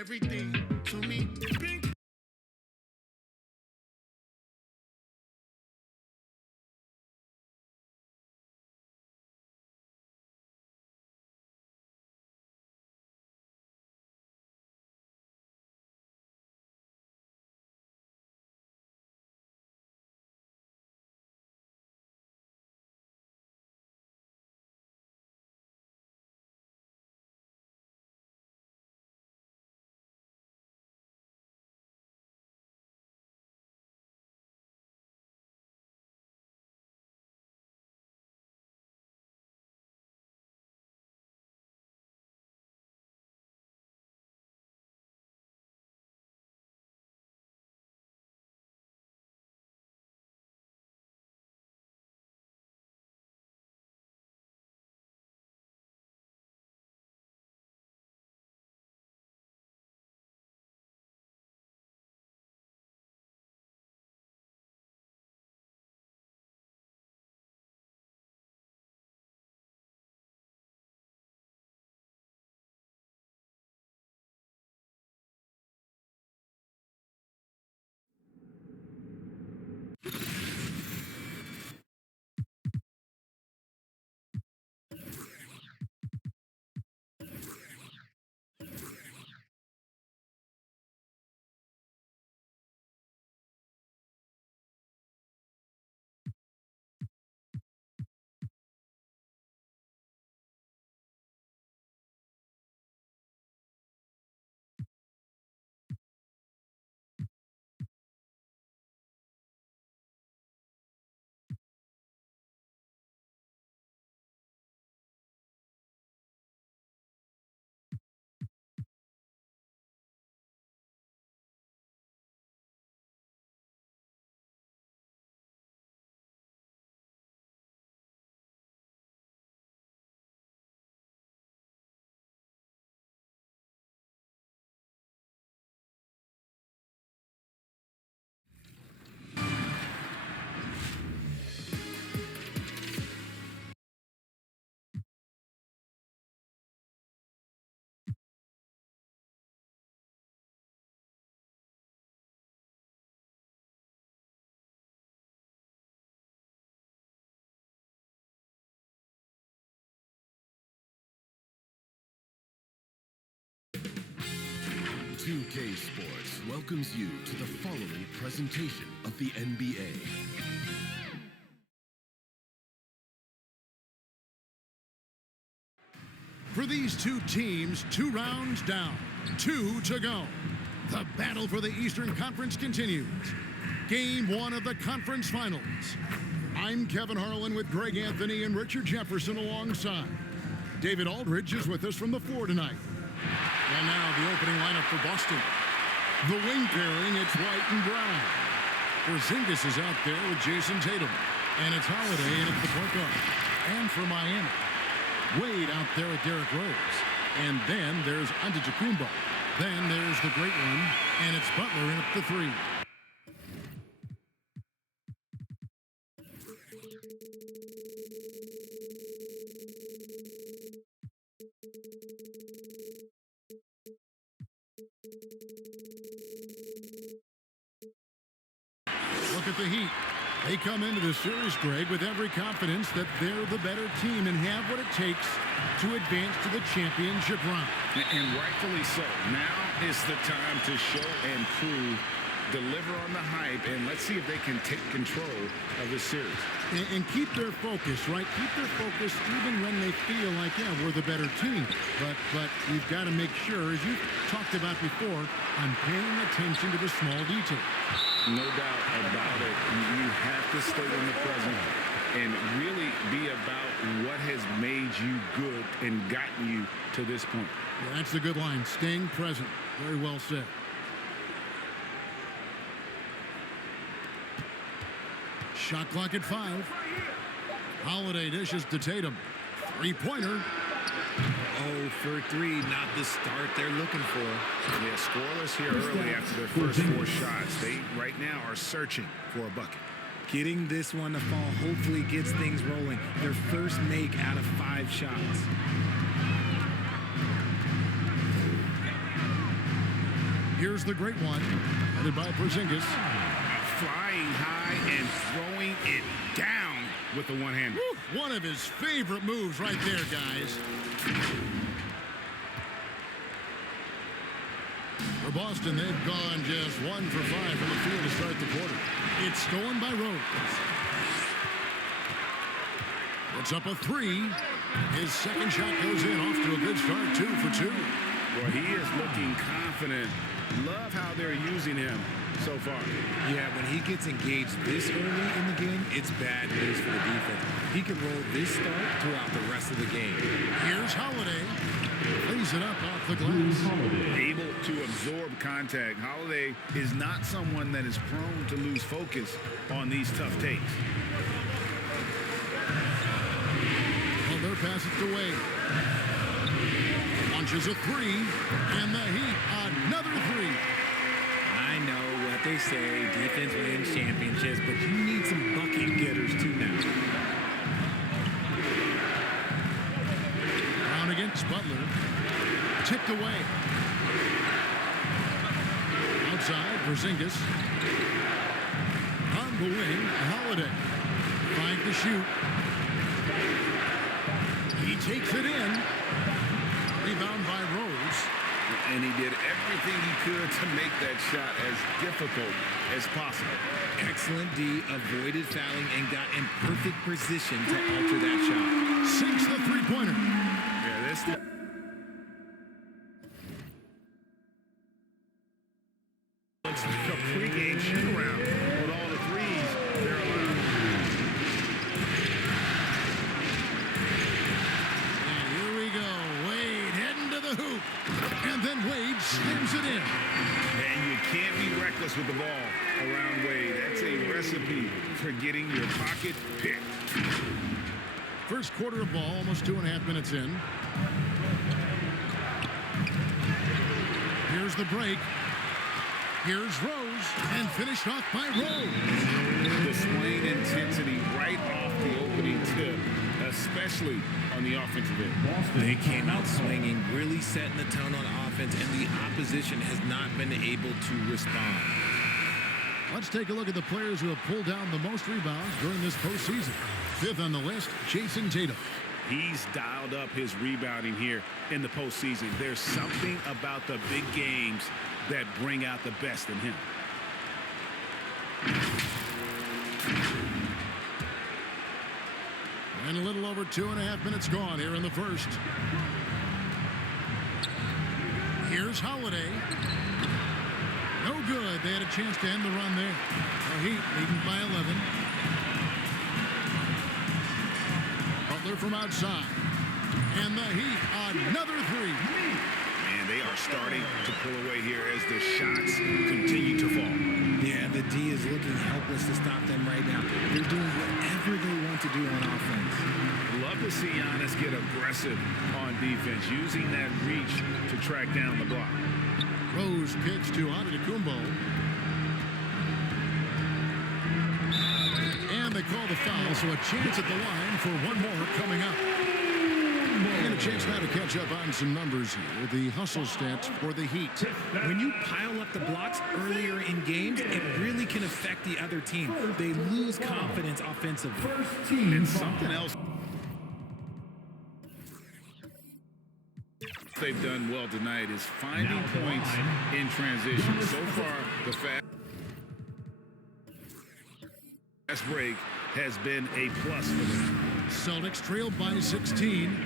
everything to me. Pink. UK Sports welcomes you to the following presentation of the NBA. For these two teams, 2 rounds down, 2 to go. The battle for the Eastern Conference continues. Game 1 of the conference finals. I'm Kevin Harlan with Greg Anthony and Richard Jefferson alongside. David Aldridge is with us from the floor tonight. And now the opening lineup for Boston. The wing pairing, it's white and brown. Porzingis is out there with Jason Tatum. And it's Holiday in at the point guard. And for Miami, Wade out there at Derrick Rose. And then there's Antetokounmpo. Then there's the great one, and it's Butler in at the 3. Look at the Heat. They come into the series, Greg, with every confidence that they're the better team and have what it takes to advance to the championship round. And rightfully so. Now is the time to show and prove, deliver on the hype, and let's see if they can take control of the series. And keep their focus, right? Keep their focus even when they feel like, yeah, we're the better team. But we've got to make sure, as you talked about before, I'm paying attention to the small details. No doubt about it. You have to stay in the present and really be about what has made you good and gotten you to this point. Yeah, that's a good line. Staying present. Very well said. Shot clock at 5. Holiday dishes to Tatum. 3-pointer. 0 for 3, not the start they're looking for. Yeah, scoreless here early after their first 4 shots. They right now are searching for a bucket. Getting this one to fall hopefully gets things rolling. Their first make out of 5 shots. Here's the great one, headed by Porzingis. Flying high and throwing it down with the one-hander. One of his favorite moves right there, guys. For Boston, they've gone just 1 for 5 from the field to start the quarter. It's stolen by Rose. It's up a 3. His second shot goes in, off to a good start, 2 for 2. Well, he is looking confident. Love how they're using him so far. Yeah, when he gets engaged this early in the game, it's bad news for the defense. He can roll this start throughout the rest of the game. Here's Holiday. Lays it up off the glass. Able to absorb contact. Holiday is not someone that is prone to lose focus on these tough takes. Butler passes it away. Launches a 3, and the Heat another 3. I know what they say, defense wins championships, but you need some bucket getters too now. Brown against Butler. Tipped away. Outside, Porzingis. On the wing, Holiday. Trying to shoot. He takes it in. Rebound by Rose. And he did everything he could to make that shot as difficult as possible. Excellent D, avoided fouling and got in perfect position to alter that shot. Sinks the three-pointer. Yeah, this... Looks like a pregame shoot-around with all the threes they're allowed. And here we go. Wade heading to the hoop. And then Wade slams it in. And you can't be reckless with the ball around Wade. That's a recipe for getting your pocket picked. First quarter of ball, almost 2.5 minutes in. Here's the break. Here's Rose, and finished off by Rose. Displaying intensity right off the opening tip, especially on the offensive end. They came out swinging, really setting the tone on offense, and the opposition has not been able to respond. Let's take a look at the players who have pulled down the most rebounds during this postseason. 5th on the list, Jason Tatum. He's dialed up his rebounding here in the postseason. There's something about the big games that bring out the best in him. And a little over 2.5 minutes gone here in the first. Here's Holiday. No good. They had a chance to end the run there. The Heat leading by 11. Butler from outside. And the Heat another 3. And they are starting to pull away here as the shots continue to fall. Yeah, the D is looking helpless to stop them right now. They're doing whatever they want to do on offense. Love to see Giannis get aggressive on defense, using that reach to track down the block. Rose pitch to Antetokounmpo. And they call the foul, so a chance at the line for one more coming up. And a chance now to catch up on some numbers here. The hustle stats for the Heat. When you pile up the blocks earlier in games, it really can affect the other team. They lose confidence offensively. And something else they've done well tonight is finding points in transition. So far, the fast break has been a plus for them. Celtics trailed by 16.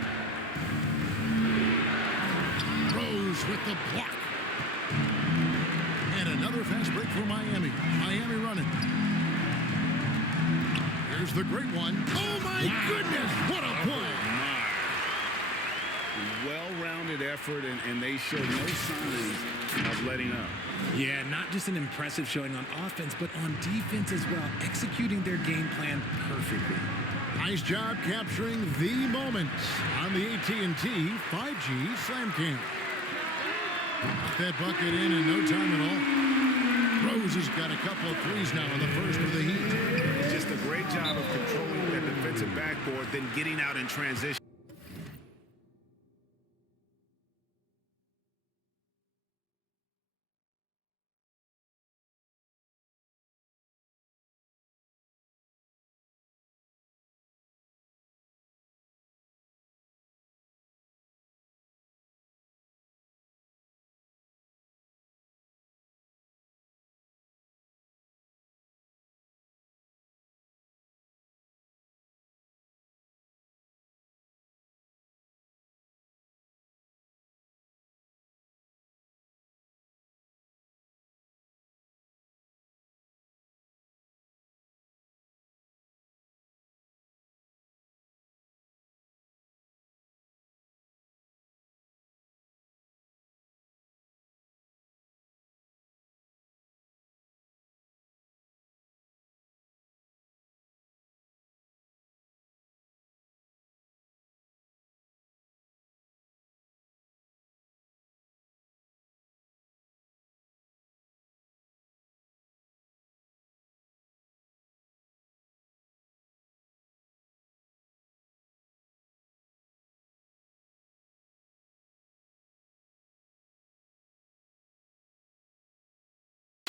Rose with the block. And another fast break for Miami. Miami running. Here's the great one. Oh, my goodness. What a play. Well-rounded effort, and they show no signs of letting up. Yeah, not just an impressive showing on offense, but on defense as well, executing their game plan perfectly. Nice job capturing the moment on the AT&T 5G Slam Cam. Got that bucket in no time at all. Rose has got a couple of threes now in the first for the Heat. Just a great job of controlling that defensive backboard, then getting out in transition.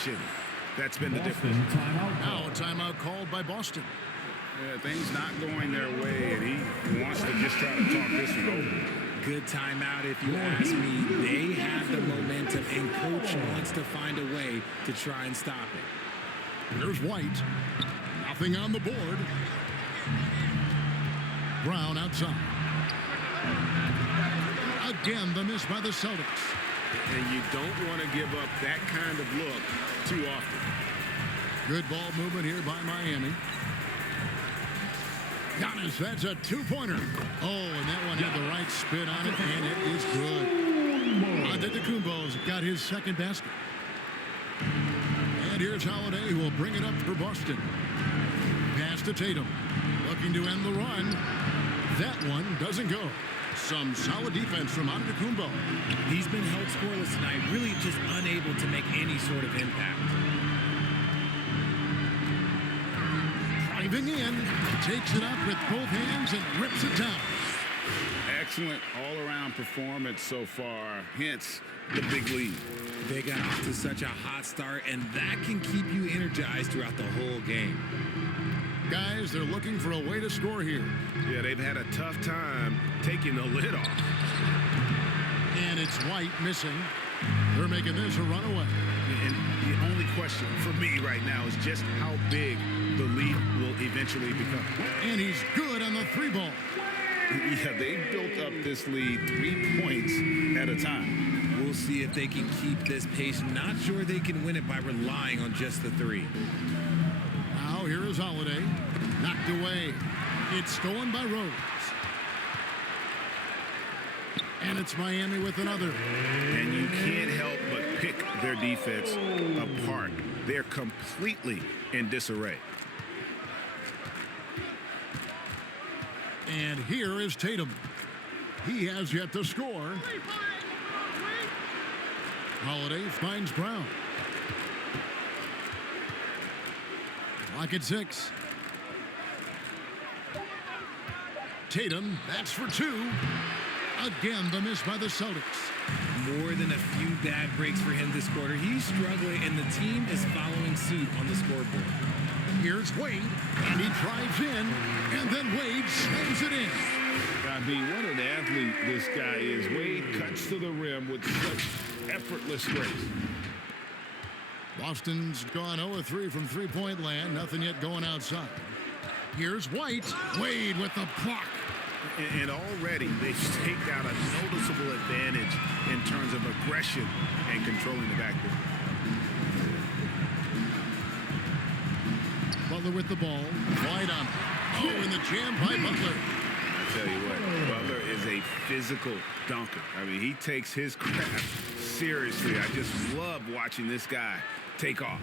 possession. That's been the difference. Now a timeout called by Boston. Yeah, things not going their way, and he wants to just try to talk this one over. Good timeout, if you ask me. They have the momentum, and coach wants to find a way to try and stop it. Here's White. Nothing on the board. Brown outside. Again, the miss by the Celtics. And you don't want to give up that kind of look too often. Good ball movement here by Miami. Giannis, that's a two-pointer. Oh, and that one had the right spin on it, and it is good. Antetokounmpo's got his second basket. And here's Holiday, who will bring it up for Boston. Pass to Tatum. Looking to end the run. That one doesn't go. Some solid defense from Antetokounmpo. He's been held scoreless tonight, really just unable to make any sort of impact. Driving in, takes it up with both hands and rips it down. Excellent all-around performance so far, hence the big lead. They got off to such a hot start, and that can keep you energized throughout the whole game. Guys, they're looking for a way to score here. Yeah, they've had a tough time taking the lid off. And it's White missing. They're making this a runaway. And the only question for me right now is just how big the lead will eventually become. And he's good on the three ball. Yeah, they built up this lead 3 points at a time. We'll see if they can keep this pace. Not sure they can win it by relying on just the three. Now here is Holiday. Knocked away. It's stolen by Rose. And it's Miami with another. And you can't help but pick their defense apart. They're completely in disarray. And here is Tatum. He has yet to score. Holiday finds Brown. Clock at 6. Tatum, that's for 2. Again, the miss by the Celtics. More than a few bad breaks for him this quarter. He's struggling, and the team is following suit on the scoreboard. Here's Wade, and he drives in, and then Wade slams it in. I mean, what an athlete this guy is. Wade cuts to the rim with such effortless grace. Boston's gone 0-3 from three-point land. Nothing yet going outside. Here's White. Wade with the block. And already they've staked out a noticeable advantage in terms of aggression and controlling the backcourt. Butler with the ball. White on. Oh, and the jam by Butler. I tell you what, Butler is a physical dunker. I mean, he takes his craft seriously. I just love watching this guy take off.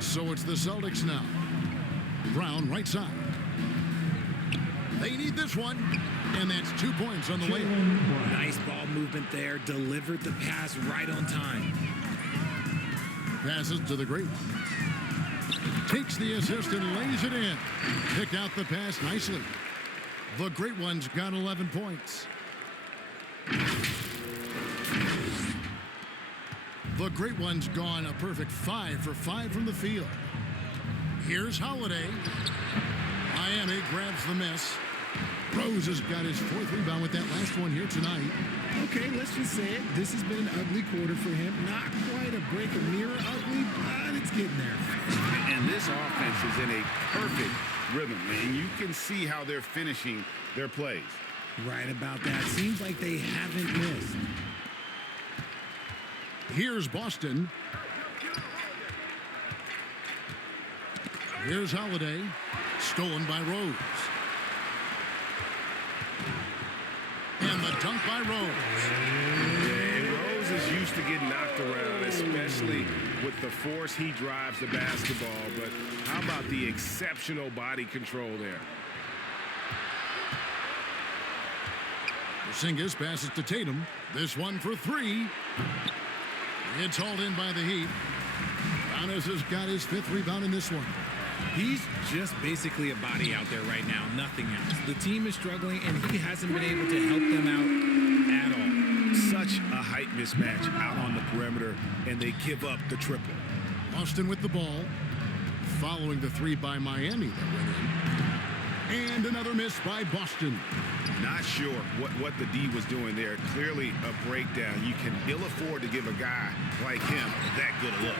So it's the Celtics now. Brown right side. They need this one, and that's 2 points on the way. Nice ball movement there. Delivered the pass right on time. Passes to the great. Takes the assist and lays it in. Picked out the pass nicely. The great one's got 11 points. The great one's gone a perfect 5 for 5 from the field. Here's Holiday. Miami grabs the miss. Rose has got his 4th rebound with that last one here tonight. Okay, let's just say it. This has been an ugly quarter for him. Not quite a break of mirror ugly, but it's getting there. And this offense is in a perfect rhythm, and you can see how they're finishing their plays. Right about that. Seems like they haven't missed. Here's Boston. Here's Holiday. Stolen by Rose. And the dunk by Rose. And Rose is used to getting knocked around, especially with the force he drives the basketball. But how about the exceptional body control there? Porzingis passes to Tatum. This one for 3. It's hauled in by the Heat. Giannis has got his 5th rebound in this one. He's just basically a body out there right now, nothing else. The team is struggling, and he hasn't been able to help them out at all. Such a height mismatch out on the perimeter, and they give up the triple. Boston with the ball. Following the three by Miami that went in. And another miss by Boston. Not sure what the D was doing there. Clearly a breakdown. You can ill afford to give a guy like him that good a look.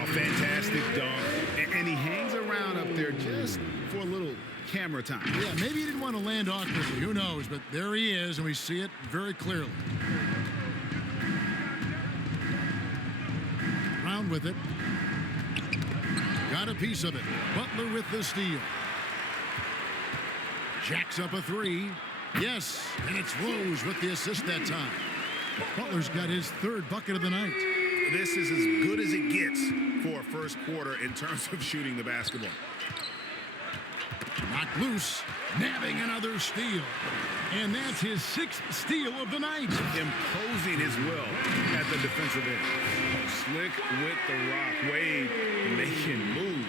Oh, fantastic dunk. And he hangs around up there just for a little camera time. Yeah, maybe he didn't want to land awkwardly. Who knows? But there he is, and we see it very clearly. Brown with it. Got a piece of it. Butler with the steal. Jacks up a three. Yes, and it's Rose with the assist that time. Butler's got his third bucket of the night. This is as good as it gets for a first quarter in terms of shooting the basketball. Knocked loose, nabbing another steal. And that's his sixth steal of the night. Imposing his will at the defensive end. Slick with the rock. Wade making move.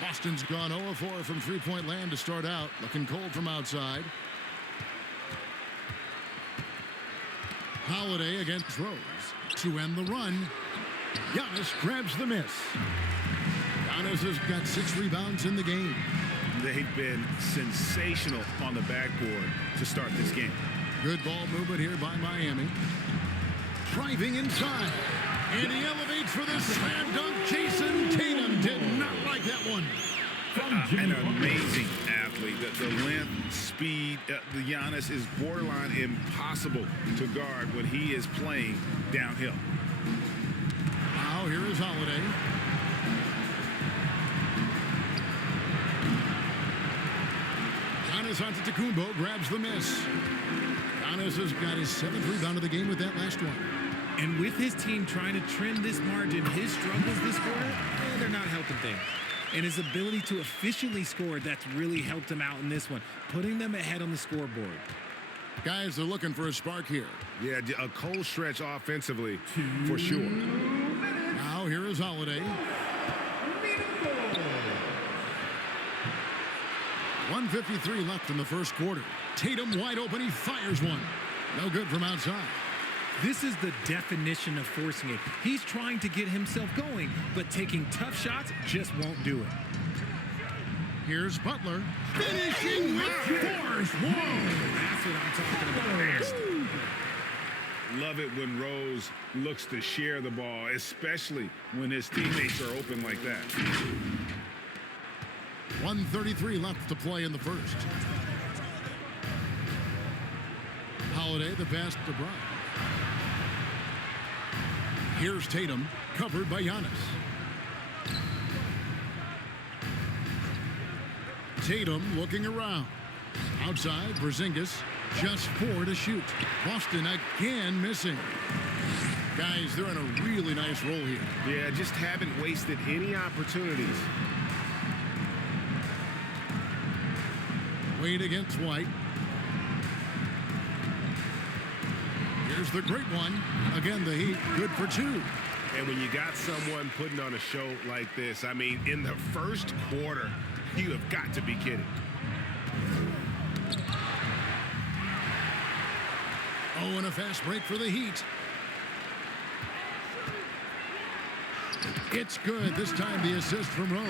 Boston's gone 0-4 from three-point land to start out. Looking cold from outside. Holiday against Rose to end the run. Giannis grabs the miss. Giannis has got 6 rebounds in the game. They've been sensational on the backboard to start this game. Good ball movement here by Miami. Driving inside. And he elevates for the slam dunk. Jason Tatum did not like that one. An amazing athlete. The length, speed, the Giannis is borderline impossible to guard when he is playing downhill. Now here is Holiday. Giannis Antetokounmpo grabs the miss. Giannis has got his 7th rebound of the game with that last one. And with his team trying to trim this margin, his struggles this quarter, they're not helping things. And his ability to efficiently score, that's really helped him out in this one, putting them ahead on the scoreboard. Guys are looking for a spark here. Yeah, a cold stretch offensively for sure. Now here is Holiday. 1:53 left in the first quarter. Tatum wide open. He fires one. No good from outside. This is the definition of forcing it. He's trying to get himself going, but taking tough shots just won't do it. Here's Butler. Finishing with force. Whoa! That's what I'm talking about. Love it when Rose looks to share the ball, especially when his teammates are open like that. 1:33 left to play in the first. Holiday, the pass to Brown. Here's Tatum, covered by Giannis. Tatum looking around. Outside, Porzingis, just 4 to shoot. Boston again missing. Guys, they're in a really nice roll here. Yeah, just haven't wasted any opportunities. Wade against White. Here's the great one. Again, the Heat, good for 2. And when you got someone putting on a show like this, I mean, in the first quarter, you have got to be kidding. Oh, and a fast break for the Heat. It's good. This time the assist from Rose.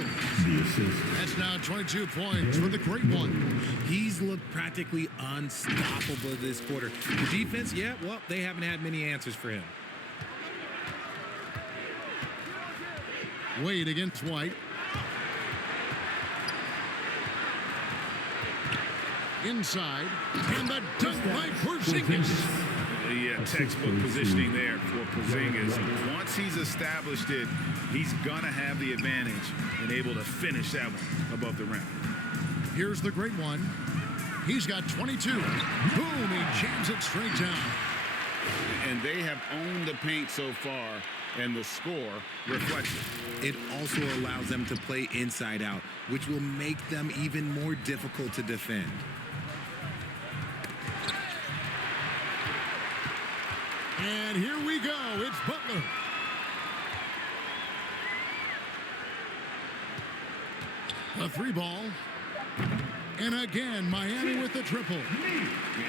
That's now 22 points for the great one. He's looked practically unstoppable this quarter. The defense, yeah, well, they haven't had many answers for him. Wade against White. Inside. And the dunk by Porzingis. The textbook positioning there for Porzingis. Once he's established it, he's going to have the advantage and able to finish that one above the rim. Here's the great one. He's got 22. Boom, he jams it straight down. And they have owned the paint so far, and the score reflects it. It also allows them to play inside out, which will make them even more difficult to defend. And here we go. It's Butler. A 3 ball. And again, Miami with the triple.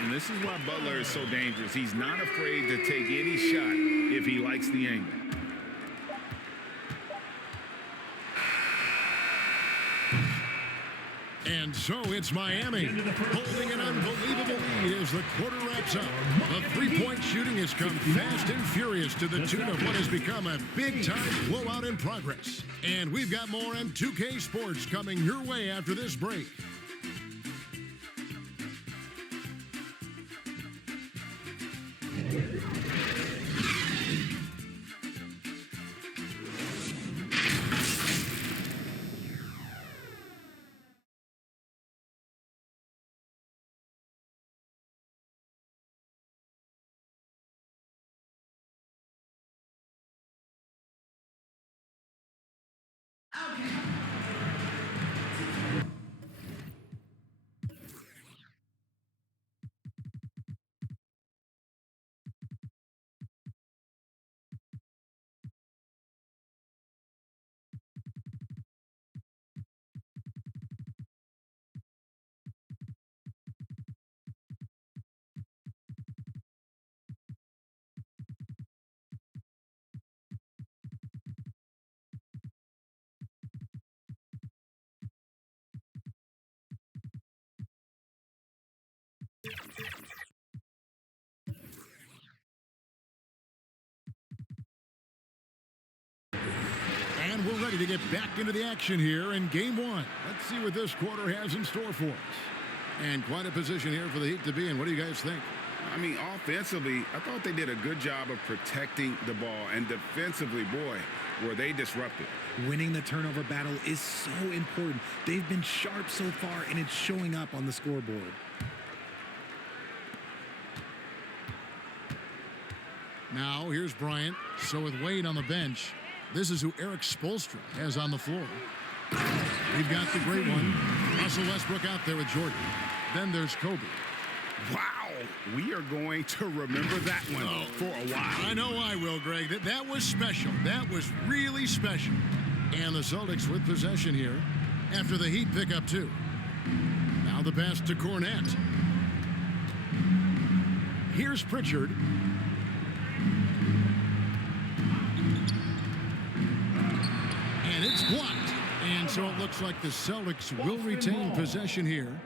And this is why Butler is so dangerous. He's not afraid to take any shot if he likes the angle. And so it's Miami holding an unbelievable lead as the quarter wraps up. The three-point shooting has come fast and furious to the tune of what has become a big-time blowout in progress. And we've got more M2K Sports coming your way after this break. And we're ready to get back into the action here in game one. Let's see what this quarter has in store for us. And quite a position here for the Heat to be in. What do you guys think? I mean, offensively, I thought they did a good job of protecting the ball. And defensively, boy, were they disruptive. Winning the turnover battle is so important. They've been sharp so far, and it's showing up on the scoreboard. Now, here's Bryant. So with Wade on the bench, this is who Eric Spoelstra has on the floor. We've got the great one, Russell Westbrook out there with Jordan. Then there's Kobe. Wow, we are going to remember that one for a while. I know I will, Greg. That was special. That was really special. And the Celtics with possession here after the Heat pick up two. Now the pass to Cornette. Here's Pritchard. And it's blocked. And so it looks like the Celtics will retain possession here.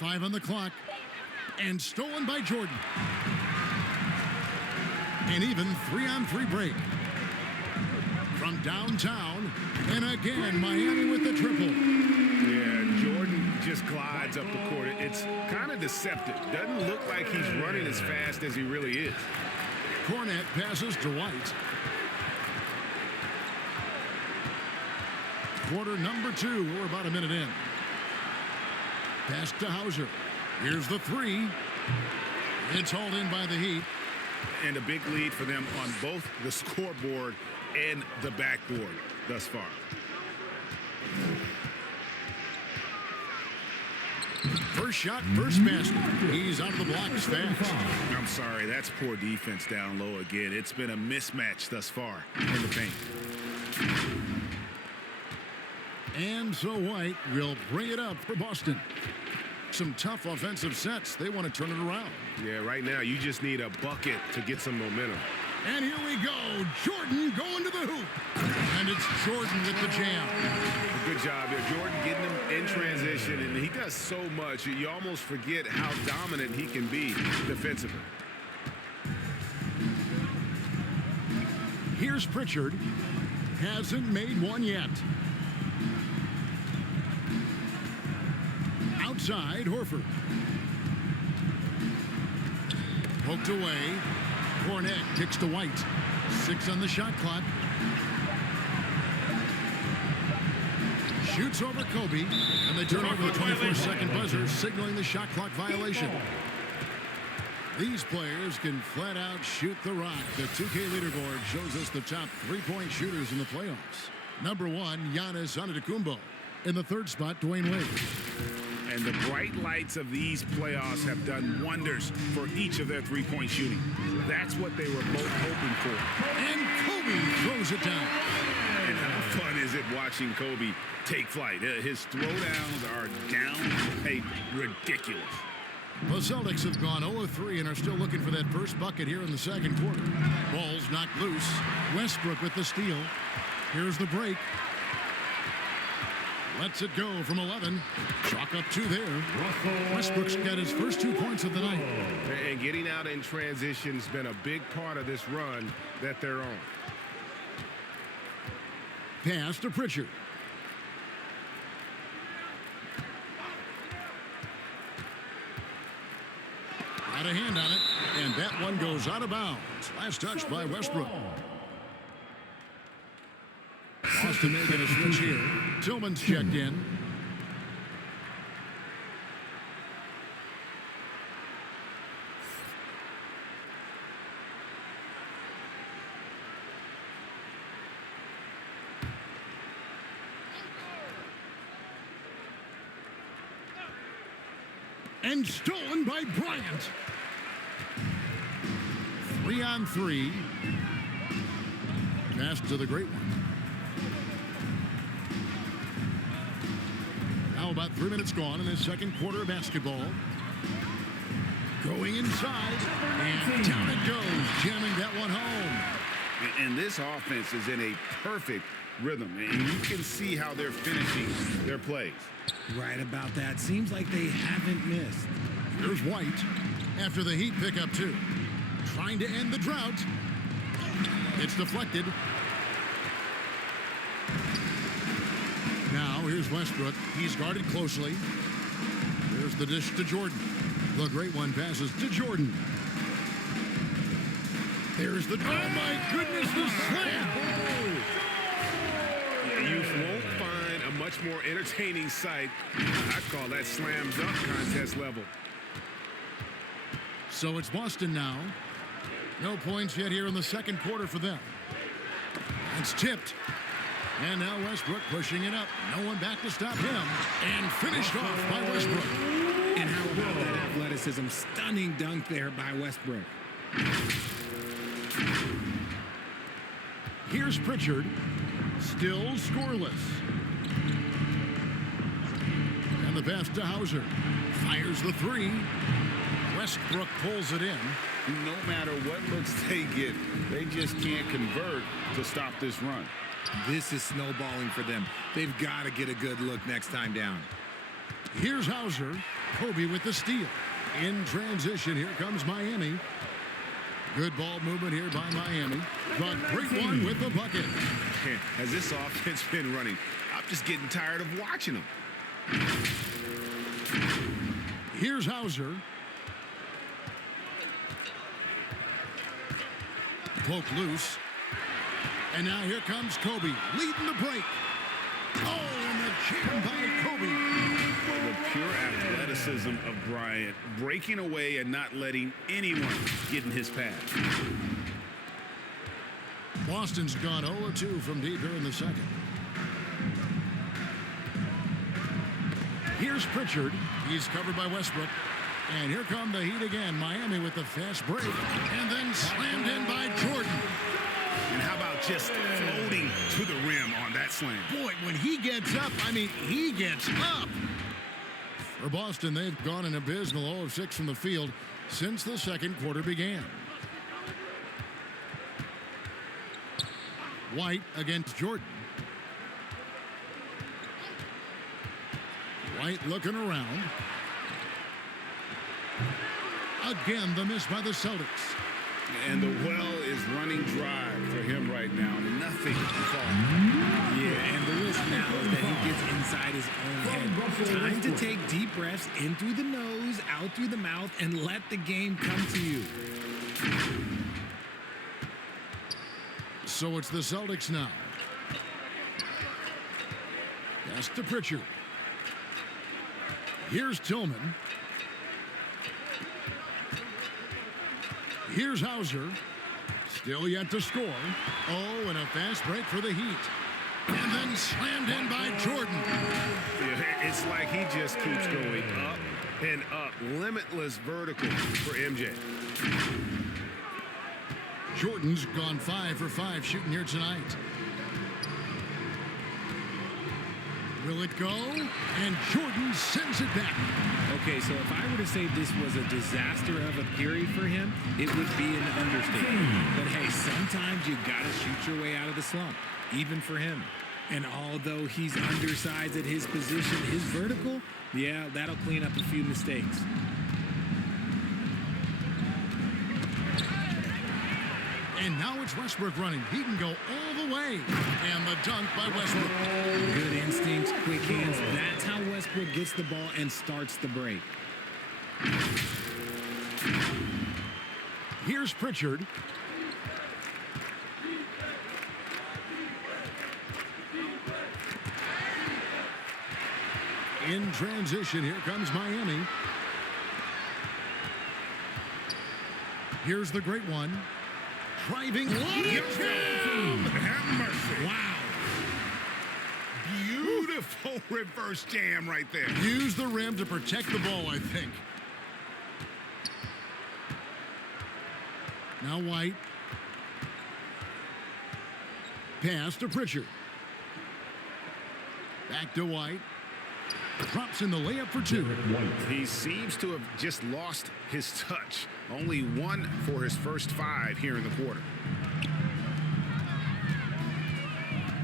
Five on the clock. And stolen by Jordan. And even 3-on-3 break. From downtown. And again, Miami with the triple. Yeah, Jordan just glides up the court. It's kind of deceptive. Doesn't look like he's running as fast as he really is. Cornette passes to White. Quarter number 2. We're about a minute in. Pass to Hauser. Here's the three. It's hauled in by the Heat. And a big lead for them on both the scoreboard and the backboard thus far. First shot, first basket. He's out of the blocks fast. I'm sorry, that's poor defense down low again. It's been a mismatch thus far in the paint. And so White will bring it up for Boston. Some tough offensive sets. They want to turn it around. Yeah, right now you just need a bucket to get some momentum. And here we go. Jordan going to the hoop. And it's Jordan with the jam. Good job there. Jordan getting him in transition, and he does so much. You almost forget how dominant he can be defensively. Here's Pritchard. Hasn't made one yet. Outside, Horford. Poked away. Cornette kicks to White. 6 on the shot clock. Shoots over Kobe. And they turn over the 24-second buzzer, signaling the shot clock violation. These players can flat out shoot the rock. The 2K leaderboard shows us the top three-point shooters in the playoffs. Number 1, Giannis Antetokounmpo. In the third spot, Dwayne Wade. And the bright lights of these playoffs have done wonders for each of their three-point shooting. That's what they were both hoping for. And Kobe throws it down. And how fun is it watching Kobe take flight? His throwdowns are downright ridiculous. The Celtics have gone 0-3 and are still looking for that first bucket here in the second quarter. Ball's knocked loose. Westbrook with the steal. Here's the break. Lets it go from 11. Chalk up 2 there. Westbrook's got his first 2 points of the night. And getting out in transition has been a big part of this run that they're on. Pass to Pritchard. Got a hand on it, and that one goes out of bounds. Last touch by Westbrook. Boston making a switch here. Tillman's checked in. And stolen by Bryant. 3-on-3. Pass to the great one. Now about 3 minutes gone in this second quarter of basketball. Going inside, and down it goes, jamming that one home. And this offense is in a perfect rhythm, and you can see how they're finishing their plays. Right about that. Seems like they haven't missed. Here's White after the Heat pick up 2. Trying to end the drought. It's deflected. Now here's Westbrook. He's guarded closely. There's the dish to Jordan. The great one passes to Jordan. There's the... Oh, my goodness, the slam! You won't find a much more entertaining sight. I'd call that slam dunk contest level. So it's Boston now. No points yet here in the second quarter for them. It's tipped. And now Westbrook pushing it up. No one back to stop him. And finished off by Westbrook. And how about that athleticism? Stunning dunk there by Westbrook. Here's Pritchard. Still scoreless. And the pass to Hauser. Fires the 3. Westbrook pulls it in. No matter what looks they get, they just can't convert to stop this run. This is snowballing for them. They've got to get a good look next time down. Here's Hauser. Kobe with the steal. In transition, here comes Miami. Good ball movement here by Miami. The great one with the bucket. Has this offense been running? I'm just getting tired of watching them. Here's Hauser. Poke loose. And now here comes Kobe, leading the break. Oh, and the jam by Kobe. The pure athleticism of Bryant, breaking away and not letting anyone get in his path. Boston's gone 0-2 from deep here in the second. Here's Pritchard. He's covered by Westbrook. And here come the Heat again. Miami with the fast break. And then slammed in by Jordan. And how about just floating to the rim on that slam? Boy, when he gets up, I mean, he gets up. For Boston, they've gone an abysmal 0 of 6 from the field since the second quarter began. White against Jordan. White looking around. Again, the miss by the Celtics. And the well is running dry for him right now. Nothing to fall. Yeah, and the risk now is that he gets inside his own head. Time to take deep breaths in through the nose, out through the mouth, and let the game come to you. So it's the Celtics now. Pass to Pritchard. Here's Tillman. Here's Hauser. Still yet to score. Oh, and a fast break for the Heat. And then slammed in by Jordan. Yeah, it's like he just keeps going up and up. Limitless vertical for MJ. Jordan's gone 5 for 5 shooting here tonight. Will it go? And Jordan sends it back. Okay, so if I were to say this was a disaster of a period for him, it would be an understatement. But hey, sometimes you got to shoot your way out of the slump, even for him. And although he's undersized at his position, his vertical, yeah, that'll clean up a few mistakes. And now it's Westbrook running. He can go all the way. And the dunk by Westbrook. Good instincts, quick hands. That's how Westbrook gets the ball and starts the break. Here's Pritchard. In transition, here comes Miami. Here's the great one. Driving. Have mercy. Wow. Beautiful reverse jam right there. Use the rim to protect the ball, I think. Now White. Pass to Pritchard. Back to White. Drops in the layup for 2. He seems to have just lost his touch. Only 1 for his first 5 here in the quarter.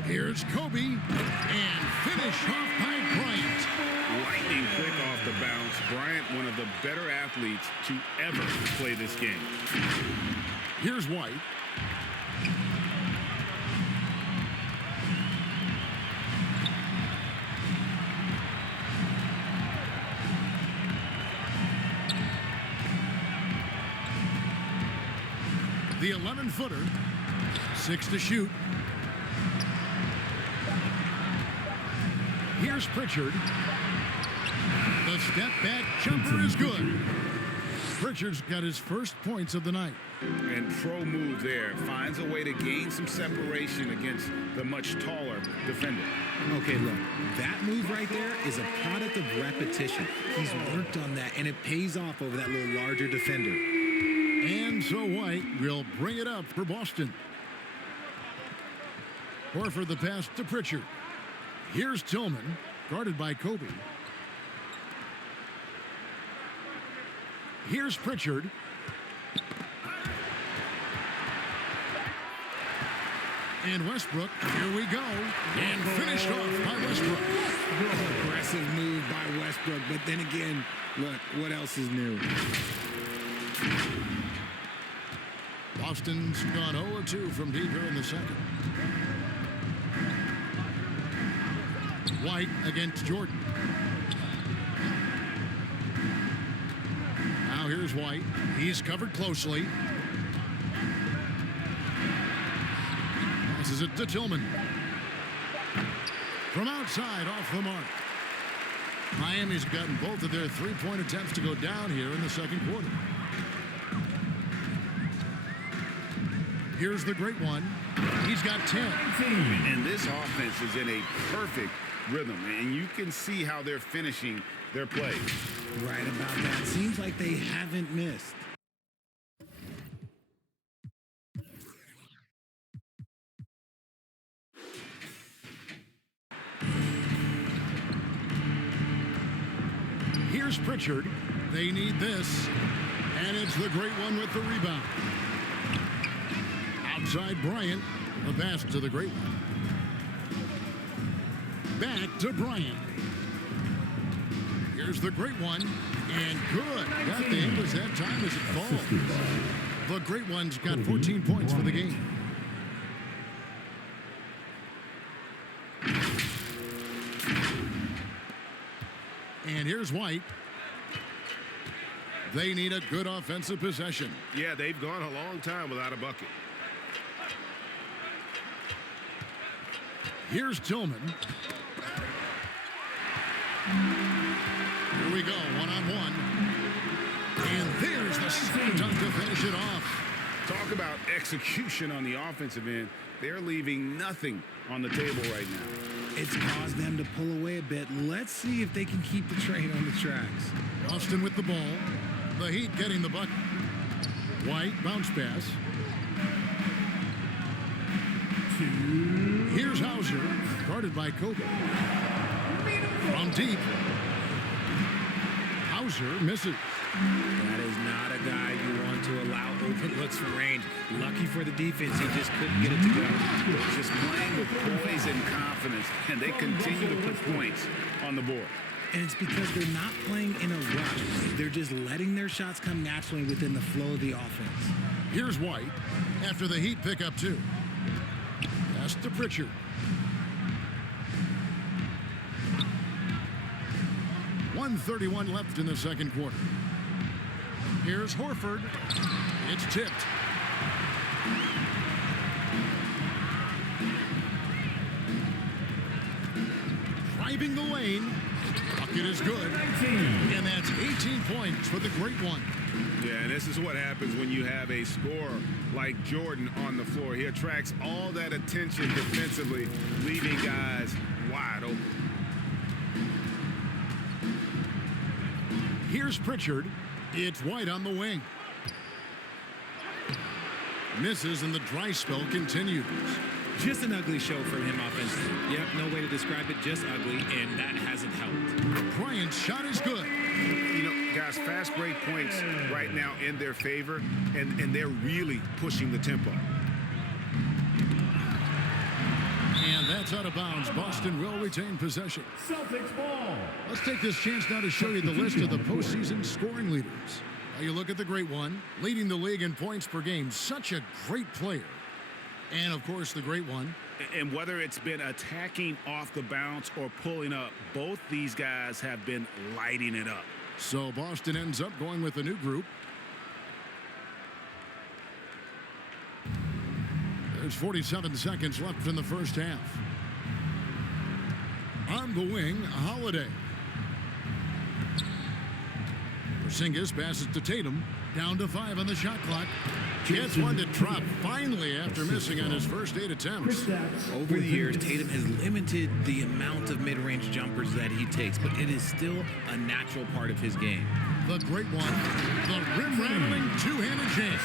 Here's Kobe. And finish off by Bryant. Lightning quick off the bounce. Bryant, one of the better athletes to ever play this game. Here's White. The 11-footer, 6 to shoot. Here's Pritchard. The step back jumper is good. Pritchard's got his first points of the night. And pro move there. Finds a way to gain some separation against the much taller defender. Okay, look, that move right there is a product of repetition. He's worked on that, and it pays off over that little larger defender. And so White will bring it up for Boston. Horford the pass to Pritchard. Here's Tillman, guarded by Kobe. Here's Pritchard. And Westbrook, here we go. And finished off by Westbrook. Aggressive move by Westbrook, but then again, look, what else is new? Boston's gone 0-2 from deep here in the second. White against Jordan. Now here's White. He's covered closely. Passes it to Tillman. From outside, off the mark. Miami's gotten both of their three-point attempts to go down here in the second quarter. Here's the great one. He's got 10. And this offense is in a perfect rhythm, and you can see how they're finishing their play. Right about that. Seems like they haven't missed. Here's Pritchard. They need this. And it's the great one with the rebound. Outside Bryant. A pass to the great one. Back to Bryant. Here's the great one. And good. Got the English that time as it falls. The great one's got 14 points for the game. And here's White. They need a good offensive possession. Yeah, they've gone a long time without a bucket. Here's Tillman. Here we go, one-on-one. And there's the slam dunk to finish it off. Talk about execution on the offensive end. They're leaving nothing on the table right now. It's caused them to pull away a bit. Let's see if they can keep the train on the tracks. Austin with the ball. The Heat getting the bucket. White, bounce pass. Here's Hauser, guarded by Kobe. From deep. Hauser misses. That is not a guy you want to allow open looks from range. Lucky for the defense, he just couldn't get it to go. Just playing with poise and confidence, and they continue to put points on the board. And it's because they're not playing in a rush. They're just letting their shots come naturally within the flow of the offense. Here's White after the Heat pick up 2. Pass to Pritchard. .131 left in the second quarter. Here's Horford. It's tipped. Driving the lane. Bucket is good. And that's 18 points for the Great One. Yeah, and this is what happens when you have a scorer like Jordan on the floor. He attracts all that attention defensively, leaving guys wide open. Here's Pritchard. It's White on the wing. Misses and the dry spell continues. Just an ugly show from him offensively. Yep, no way to describe it, just ugly, and that hasn't helped. Bryant's shot is good. You know, guys, fast break points right now in their favor, and they're really pushing the tempo. And that's out of bounds. Boston will retain possession. Celtics ball. Let's take this chance now to show you the list of the postseason scoring leaders. Now you look at the Great One, leading the league in points per game. Such a great player. And, of course, the Great One. And whether it's been attacking off the bounce or pulling up, both these guys have been lighting it up. So Boston ends up going with a new group. There's 47 seconds left in the first half. On the wing, Holiday. Porzingis passes to Tatum. Down to 5 on the shot clock. Gets one to drop finally after missing on his first 8 attempts. Over the years, Tatum has limited the amount of mid-range jumpers that he takes, but it is still a natural part of his game. The Great One, the rim-rattling two-handed jam.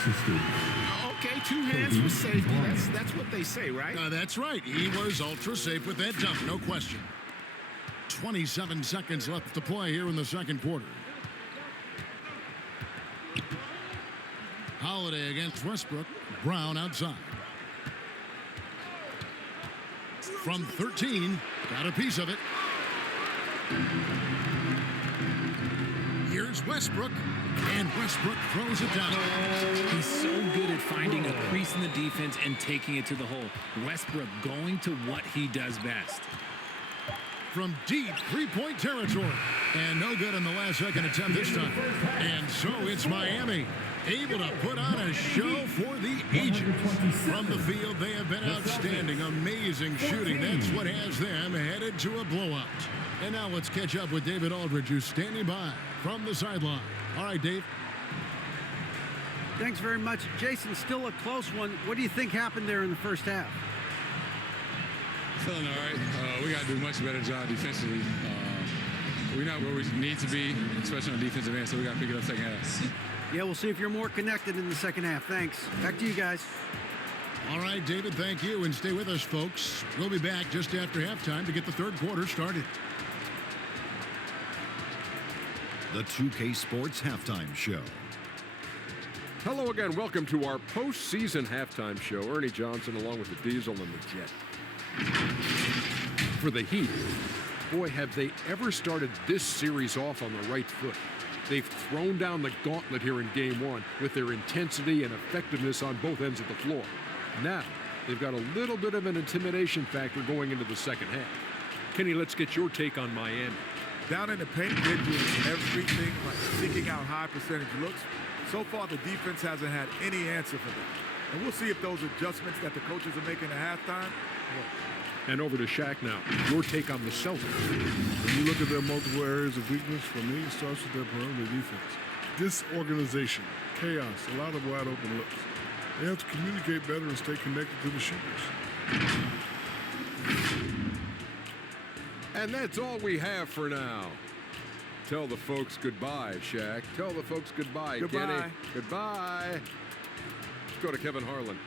Okay, 2 hands for safety. That's what they say, right? That's right. He was ultra safe with that jump, no question. 27 seconds left to play here in the second quarter. Holiday against Westbrook. Brown outside. From 13, got a piece of it. Here's Westbrook, and Westbrook throws it down. He's so good at finding a crease in the defense and taking it to the hole. Westbrook going to what he does best. From deep three-point territory. And no good on the last second attempt this time. And so it's Miami, able to put on a show for the ages. From the field, they have been outstanding. Amazing shooting. That's what has them headed to a blowout. And now let's catch up with David Aldridge, who's standing by from the sideline. All right, Dave. Thanks very much. Jason, still a close one. What do you think happened there in the first half? Feeling all right. We got to do a much better job defensively. We're not where we need to be, especially on the defensive end, so we got to pick it up second half. Yeah, we'll see if you're more connected in the second half. Thanks. Back to you guys. All right, David, thank you. And stay with us, folks. We'll be back just after halftime to get the third quarter started. The 2K Sports Halftime Show. Hello again. Welcome to our postseason halftime show. Ernie Johnson along with the Diesel and the Jet. For the Heat, boy, have they ever started this series off on the right foot. They've thrown down the gauntlet here in Game 1 with their intensity and effectiveness on both ends of the floor. Now, they've got a little bit of an intimidation factor going into the second half. Kenny, let's get your take on Miami. Down in the paint, they're doing everything, like seeking out high percentage looks. So far, the defense hasn't had any answer for them. And we'll see if those adjustments that the coaches are making at halftime work. And over to Shaq now. Your take on the Celtics. When you look at their multiple areas of weakness, for me, it starts with their perimeter defense. Disorganization, chaos, a lot of wide open looks. They have to communicate better and stay connected to the shooters. And that's all we have for now. Tell the folks goodbye, Shaq. Tell the folks goodbye, Goodbye. Kenny. Goodbye. Let's go to Kevin Harlan.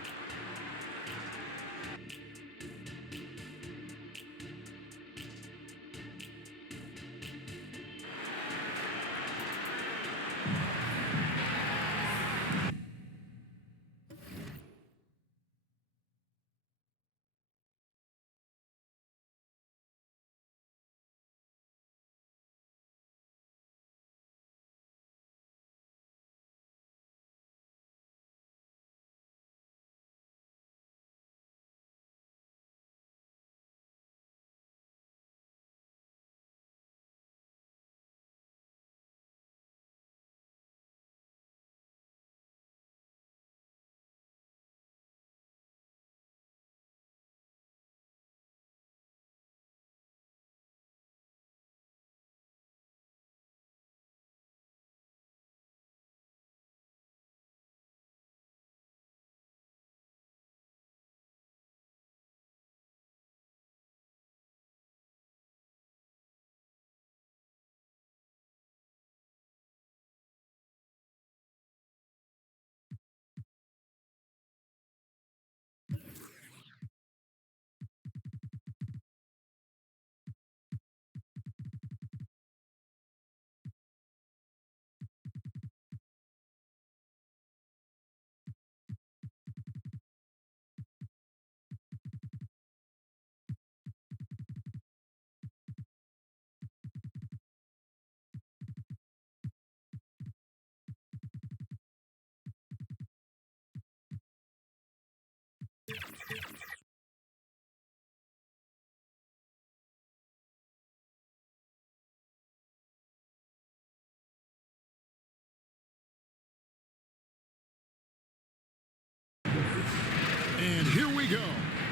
And here we go,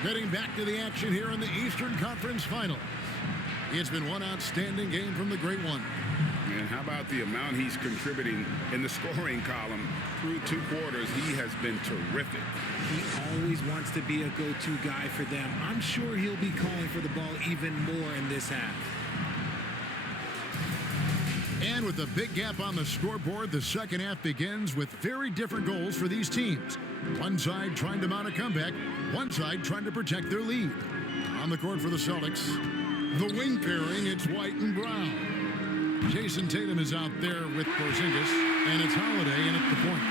getting back to the action here in the Eastern Conference Finals. It's been one outstanding game from the Great One. And how about the amount he's contributing in the scoring column through 2 quarters? He has been terrific. He always wants to be a go-to guy for them. I'm sure he'll be calling for the ball even more in this half. And with a big gap on the scoreboard, the second half begins with very different goals for these teams. One side trying to mount a comeback, one side trying to protect their lead. On the court for the Celtics, the wing pairing, it's White and Brown. Jason Tatum is out there with Porzingis, and it's Holiday in at the point.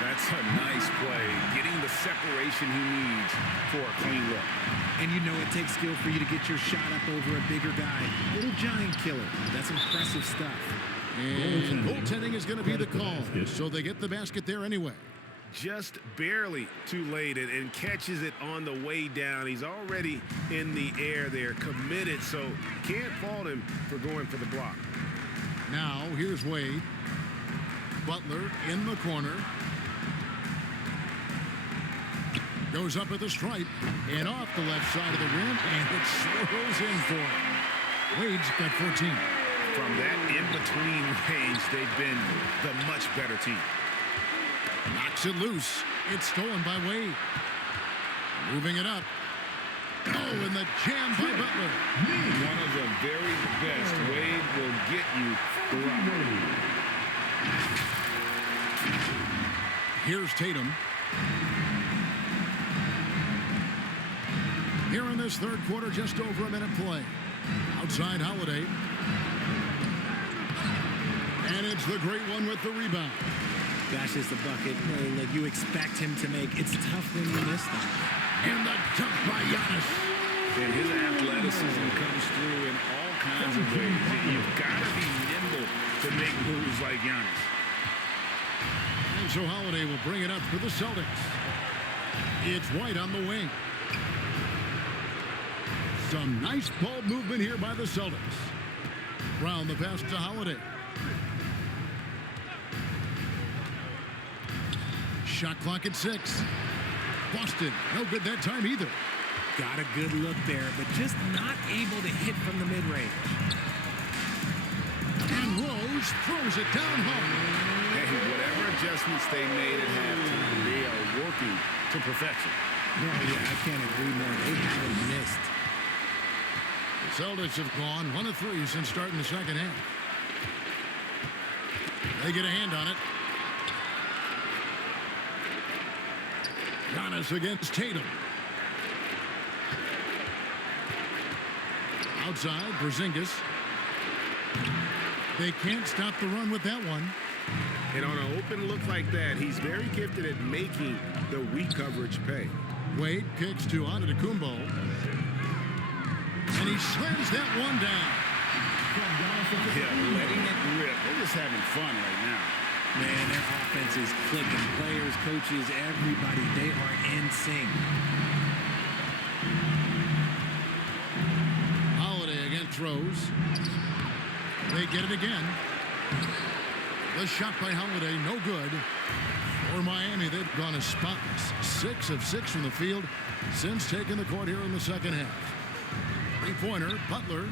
That's a nice play, getting the separation he needs for a clean look. And you know it takes skill for you to get your shot up over a bigger guy. Little giant killer. That's impressive stuff. And goaltending is going to be the call, so they get the basket there anyway. Just barely too late and catches it on the way down. He's already in the air there, committed, so can't fault him for going for the block. Now, here's Wade. Butler in the corner. Goes up at the stripe and off the left side of the rim, and it swirls in for him. Wade's got 14. From that in-between range, they've been the much better team. Knocks it loose. It's stolen by Wade. Moving it up. Oh, and the jam by Butler. One of the very best. Wade will get you through. Here's Tatum. Here in this third quarter, just over a minute play. Outside Holiday. And it's the Great One with the rebound. Bashes the bucket that you expect him to make. It's tough when you miss them. And the dunk by Giannis. And his athleticism comes through in all kinds of ways. You've got to be nimble to make moves like Giannis. And so Holiday will bring it up for the Celtics. It's White on the wing. Some nice ball movement here by the Celtics. Brown the pass to Holiday. Shot clock at 6. Boston, no good that time either. Got a good look there, but just not able to hit from the mid-range. And Rose throws it down home. Hey, whatever adjustments they made at halftime, they are working to perfection. Yeah, I can't agree more. They haven't missed. The Celtics have gone 1 of 3 since starting the second half. They get a hand on it. Giannis against Tatum. Outside, Porzingis. They can't stop the run with that one. And on an open look like that, he's very gifted at making the weak coverage pay. Wade kicks to Antetokounmpo. And he slams that one down. Yeah, letting it rip. They're just having fun right now. Man, their offense is clicking. Players, coaches, everybody, they are in sync. Holiday against Rose. They get it again. The shot by Holiday, no good. For Miami, they've gone a spotless 6 of 6 from the field since taking the court here in the second half. Three-pointer, Butler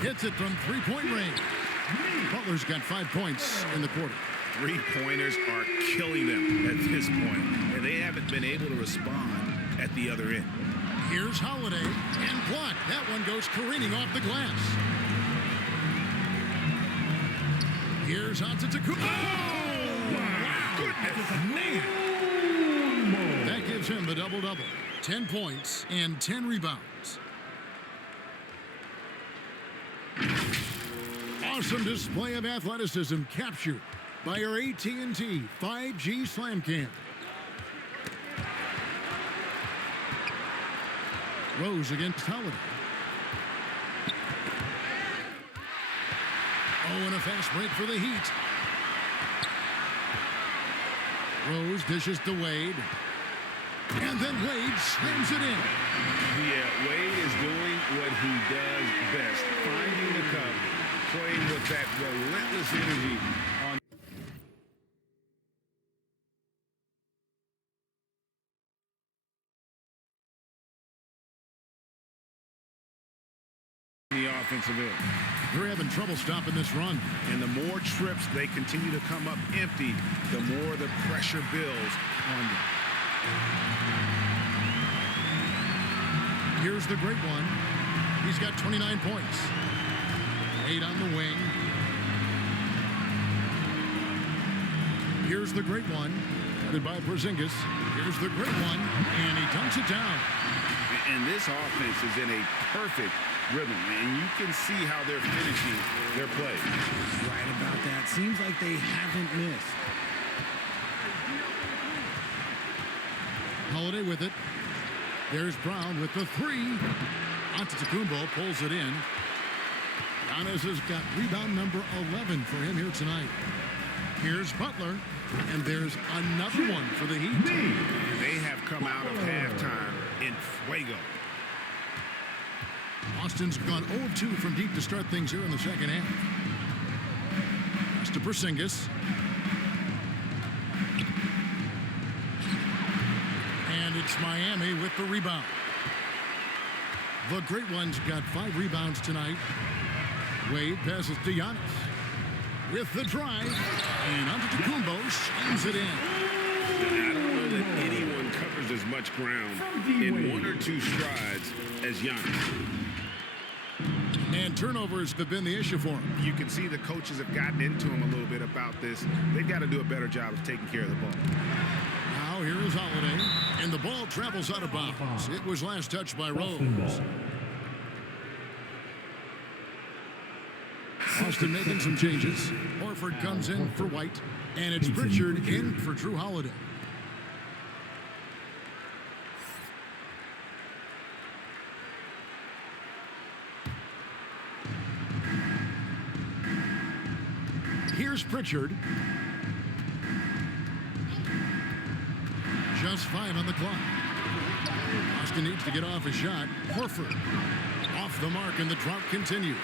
hits it from three-point range. Butler's got 5 points in the quarter. Three-pointers are killing them at this point, and they haven't been able to respond at the other end. Here's Holiday, and blocked. That one goes careening off the glass. Here's Antetokounmpo. Oh, wow. Goodness, man. That gives him the double-double. 10 points and 10 rebounds. Awesome display of athleticism captured by our AT&T 5G Slam Cam. Rose against Holiday. Oh, and a fast break for the Heat. Rose dishes to Wade. And then Wade slams it in. Yeah, Wade is doing what he does best. Finding the cup, playing with that relentless energy on the offensive end. They're having trouble stopping this run. And the more trips they continue to come up empty, the more the pressure builds on them. Here's the great one. He's got 29 points. 8 on the wing. Here's the great one. Headed by Porzingis. Here's the great one. And he dunks it down. And this offense is in a perfect rhythm, and you can see how they're finishing their play. Right about that. Seems like they haven't missed. Holiday with it. There's Brown with the 3. Antetokounmpo pulls it in. Giannis has got rebound number 11 for him here tonight. Here's Butler, and there's another one for the Heat. They have come out of halftime in fuego. Austin's gone 0 of 2 from deep to start things here in the second half. Pass to Porzingis. And it's Miami with the rebound. The great one's got 5 rebounds tonight. Wade passes to Giannis with the drive, and Antetokounmpo slams it in. I don't know that anyone covers as much ground in 1 or 2 strides as Giannis. And turnovers have been the issue for him. You can see the coaches have gotten into him a little bit about this. They've got to do a better job of taking care of the ball. Now here is Holiday, and the ball travels out of bounds. It was last touched by Rose. Austin making some changes. Horford comes in for White, and it's Pritchard in for Drew Holiday. Here's Pritchard. Just 5 on the clock. Austin needs to get off a shot. Horford off the mark, and the drought continues.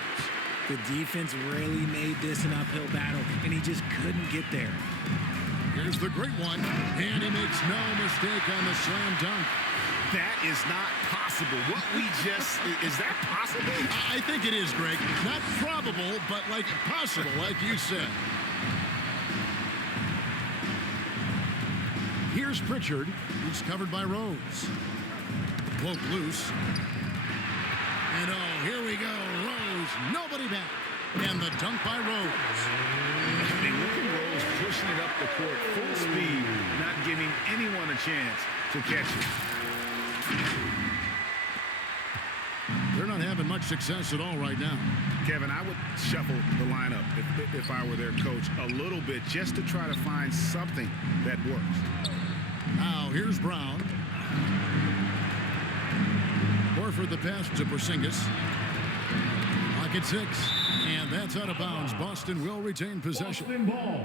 The defense really made this an uphill battle, and he just couldn't get there. Here's the great one, and he makes no mistake on the slam dunk. That is not possible. What we just, is that possible? I think it is, Greg. Not probable, but like possible, like you said. Here's Pritchard. He's covered by Rose. Poke loose. And oh, here we go. Rose, nobody back. And the dunk by Rose. And look at Rose pushing it up the court full speed, not giving anyone a chance to catch it. They're not having much success at all right now. Kevin, I would shuffle the lineup if I were their coach a little bit just to try to find something that works. Now here's Brown. Horford the pass to Porzingis. Pocket 6. And that's out of bounds. Boston will retain possession. Ball.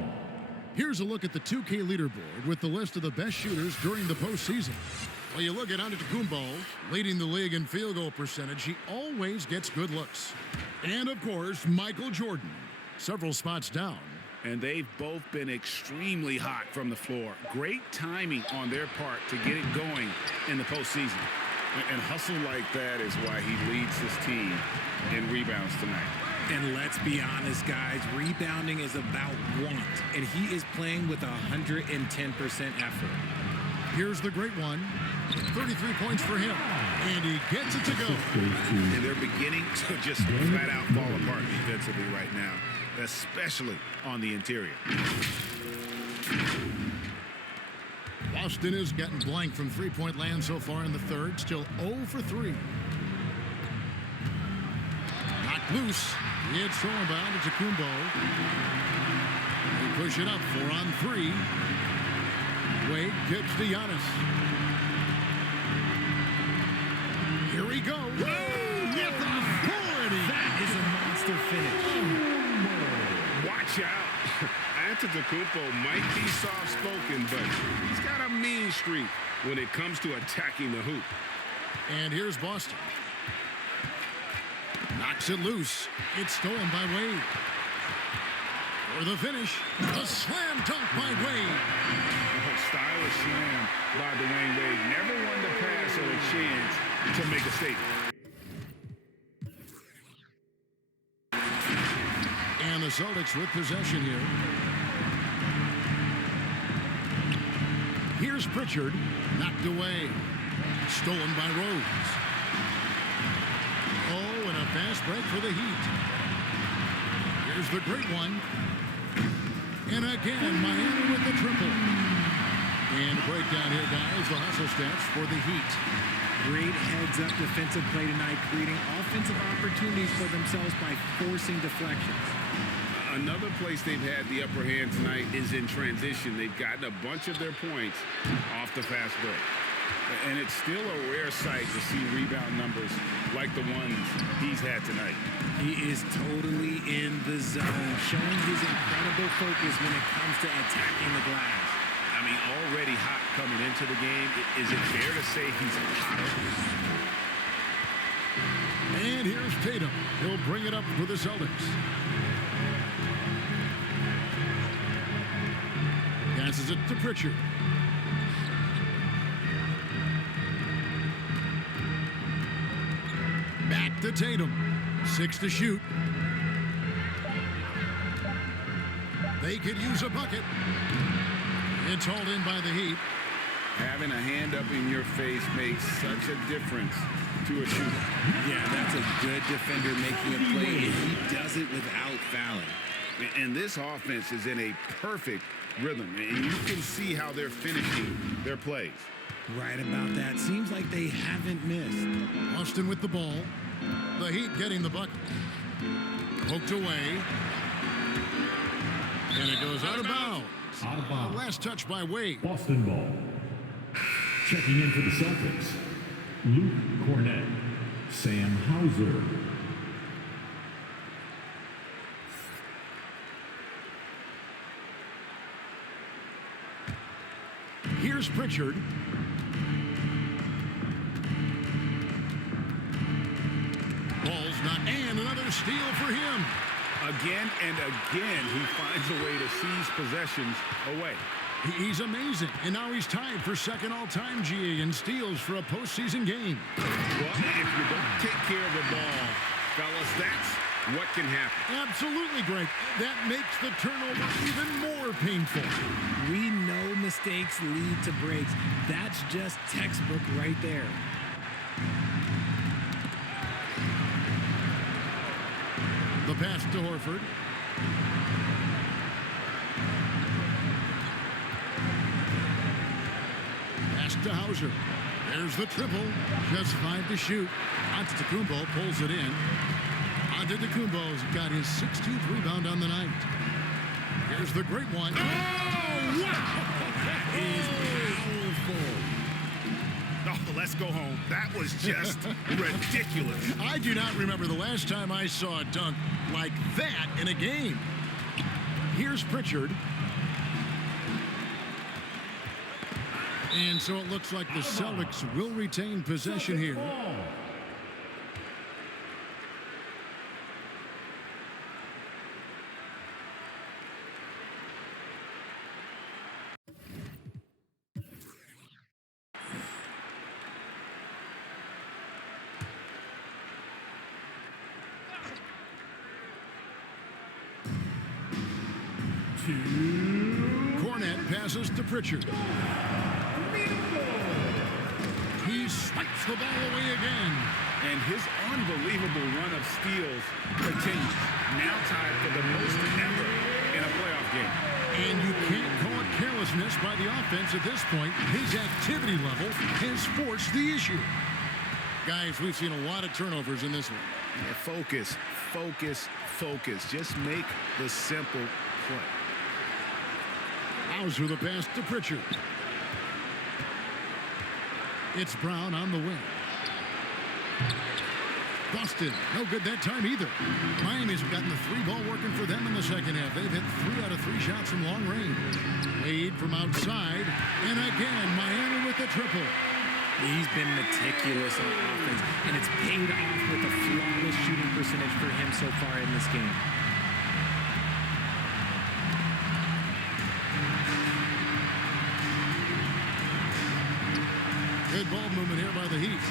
Here's a look at the 2K leaderboard with the list of the best shooters during the postseason. Well, you look at Antetokounmpo, leading the league in field goal percentage. He always gets good looks. And, of course, Michael Jordan, several spots down. And they've both been extremely hot from the floor. Great timing on their part to get it going in the postseason. And hustle like that is why he leads his team in rebounds tonight. And let's be honest, guys, rebounding is about want. And he is playing with 110% effort. Here's the great one. 33 points for him. And he gets it to go. And they're beginning to just flat out fall apart defensively right now, especially on the interior. Boston is getting blank from three-point land so far in the third. Still 0 for 3. Knocked loose. It's thrown by Antetokounmpo. They push it up 4 on 3. Wade gets to Giannis. Here we go. Whoa, with authority. That is a monster finish. Watch out. Antetokounmpo might be soft-spoken, but he's got a mean streak when it comes to attacking the hoop. And here's Boston. Knocks it loose. It's stolen by Wade. For the finish, a slam dunk by Wade. Stylish slam by Dwayne Wade. Never one to pass or a chance to make a statement. And the Celtics with possession here. Here's Pritchard. Knocked away. Stolen by Rose. Oh, and a fast break for the Heat. Here's the great one. And again, Miami with the triple. And breakdown here, guys. The hustle stats for the Heat. Great heads-up defensive play tonight, creating offensive opportunities for themselves by forcing deflections. Another place they've had the upper hand tonight is in transition. They've gotten a bunch of their points off the fast break. And it's still a rare sight to see rebound numbers like the ones he's had tonight. He is totally in the zone, showing his incredible focus when it comes to attacking the glass. I mean, already hot coming into the game. Is it fair to say he's hotter? And here's Tatum. He'll bring it up for the Celtics. Passes it to Pritchard. Back to Tatum. 6 to shoot. They could use a bucket. It's hauled in by the Heat. Having a hand up in your face makes such a difference to a shooter. Yeah, that's a good defender making a play, and he does it without fouling. And this offense is in a perfect rhythm, and you can see how they're finishing their plays. Right about that. Seems like they haven't missed. Austin with the ball. The Heat getting the bucket. Poked away. And it goes out of bounds. Out of bounds. Last touch by Wade. Boston ball. Checking in for the Celtics, Luke Cornett, Sam Hauser. Here's Pritchard. Ball's not, and another steal for him. Again and again, he finds a way to seize possessions away. He's amazing, and now he's tied for second all-time GA in steals for a postseason game. Well, if you don't take care of the ball, fellas, that's what can happen. Absolutely, Greg. That makes the turnover even more painful. We know mistakes lead to breaks. That's just textbook right there. The pass to Horford. Pass to Hauser. There's the triple. Just 5 to shoot. Antetokounmpo pulls it in. Antetokounmpo's got his 16th rebound on the night. Here's the great one. Oh, wow! That is powerful. Oh, let's go home. That was just ridiculous. I do not remember the last time I saw a dunk like that in a game. Here's Pritchard. And so it looks like the Celtics will retain possession here. Cornet passes to Pritchard. He swipes the ball away again. And his unbelievable run of steals continues. Now tied for the most ever in a playoff game. And you can't call it carelessness by the offense at this point. His activity level has forced the issue. Guys, we've seen a lot of turnovers in this one. Yeah, focus, focus, focus. Just make the simple play. Hauser the pass to Pritchard. It's Brown on the wing. Boston, no good that time either. Miami's gotten the 3-ball working for them in the second half. They've hit 3 out of 3 shots from long range. Wade from outside. And again, Miami with the triple. He's been meticulous on offense, and it's paid off with a flawless shooting percentage for him so far in this game. Good ball movement here by the Heat.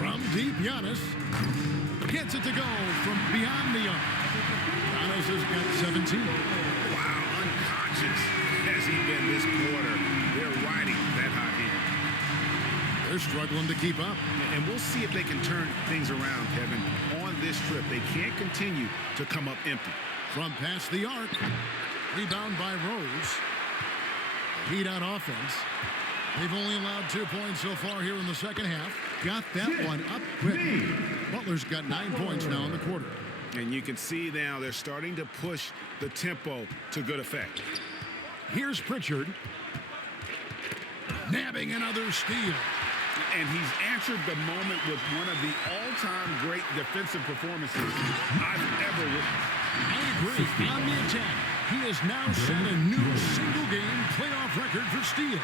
From deep, Giannis gets it to go from beyond the arc. Giannis has got 17. Wow, unconscious has he been this quarter. They're riding that hot heat. They're struggling to keep up. And we'll see if they can turn things around, Kevin. On this trip, they can't continue to come up empty. From past the arc. Rebound by Rose. Heat on offense. They've only allowed 2 points so far here in the second half. Got that one up quick. Butler's got 9 points now in the quarter. And you can see now they're starting to push the tempo to good effect. Here's Pritchard. Nabbing another steal. And he's answered the moment with one of the all-time great defensive performances I've ever witnessed. I agree. On the attack, he has now set a new single-game playoff record for steals.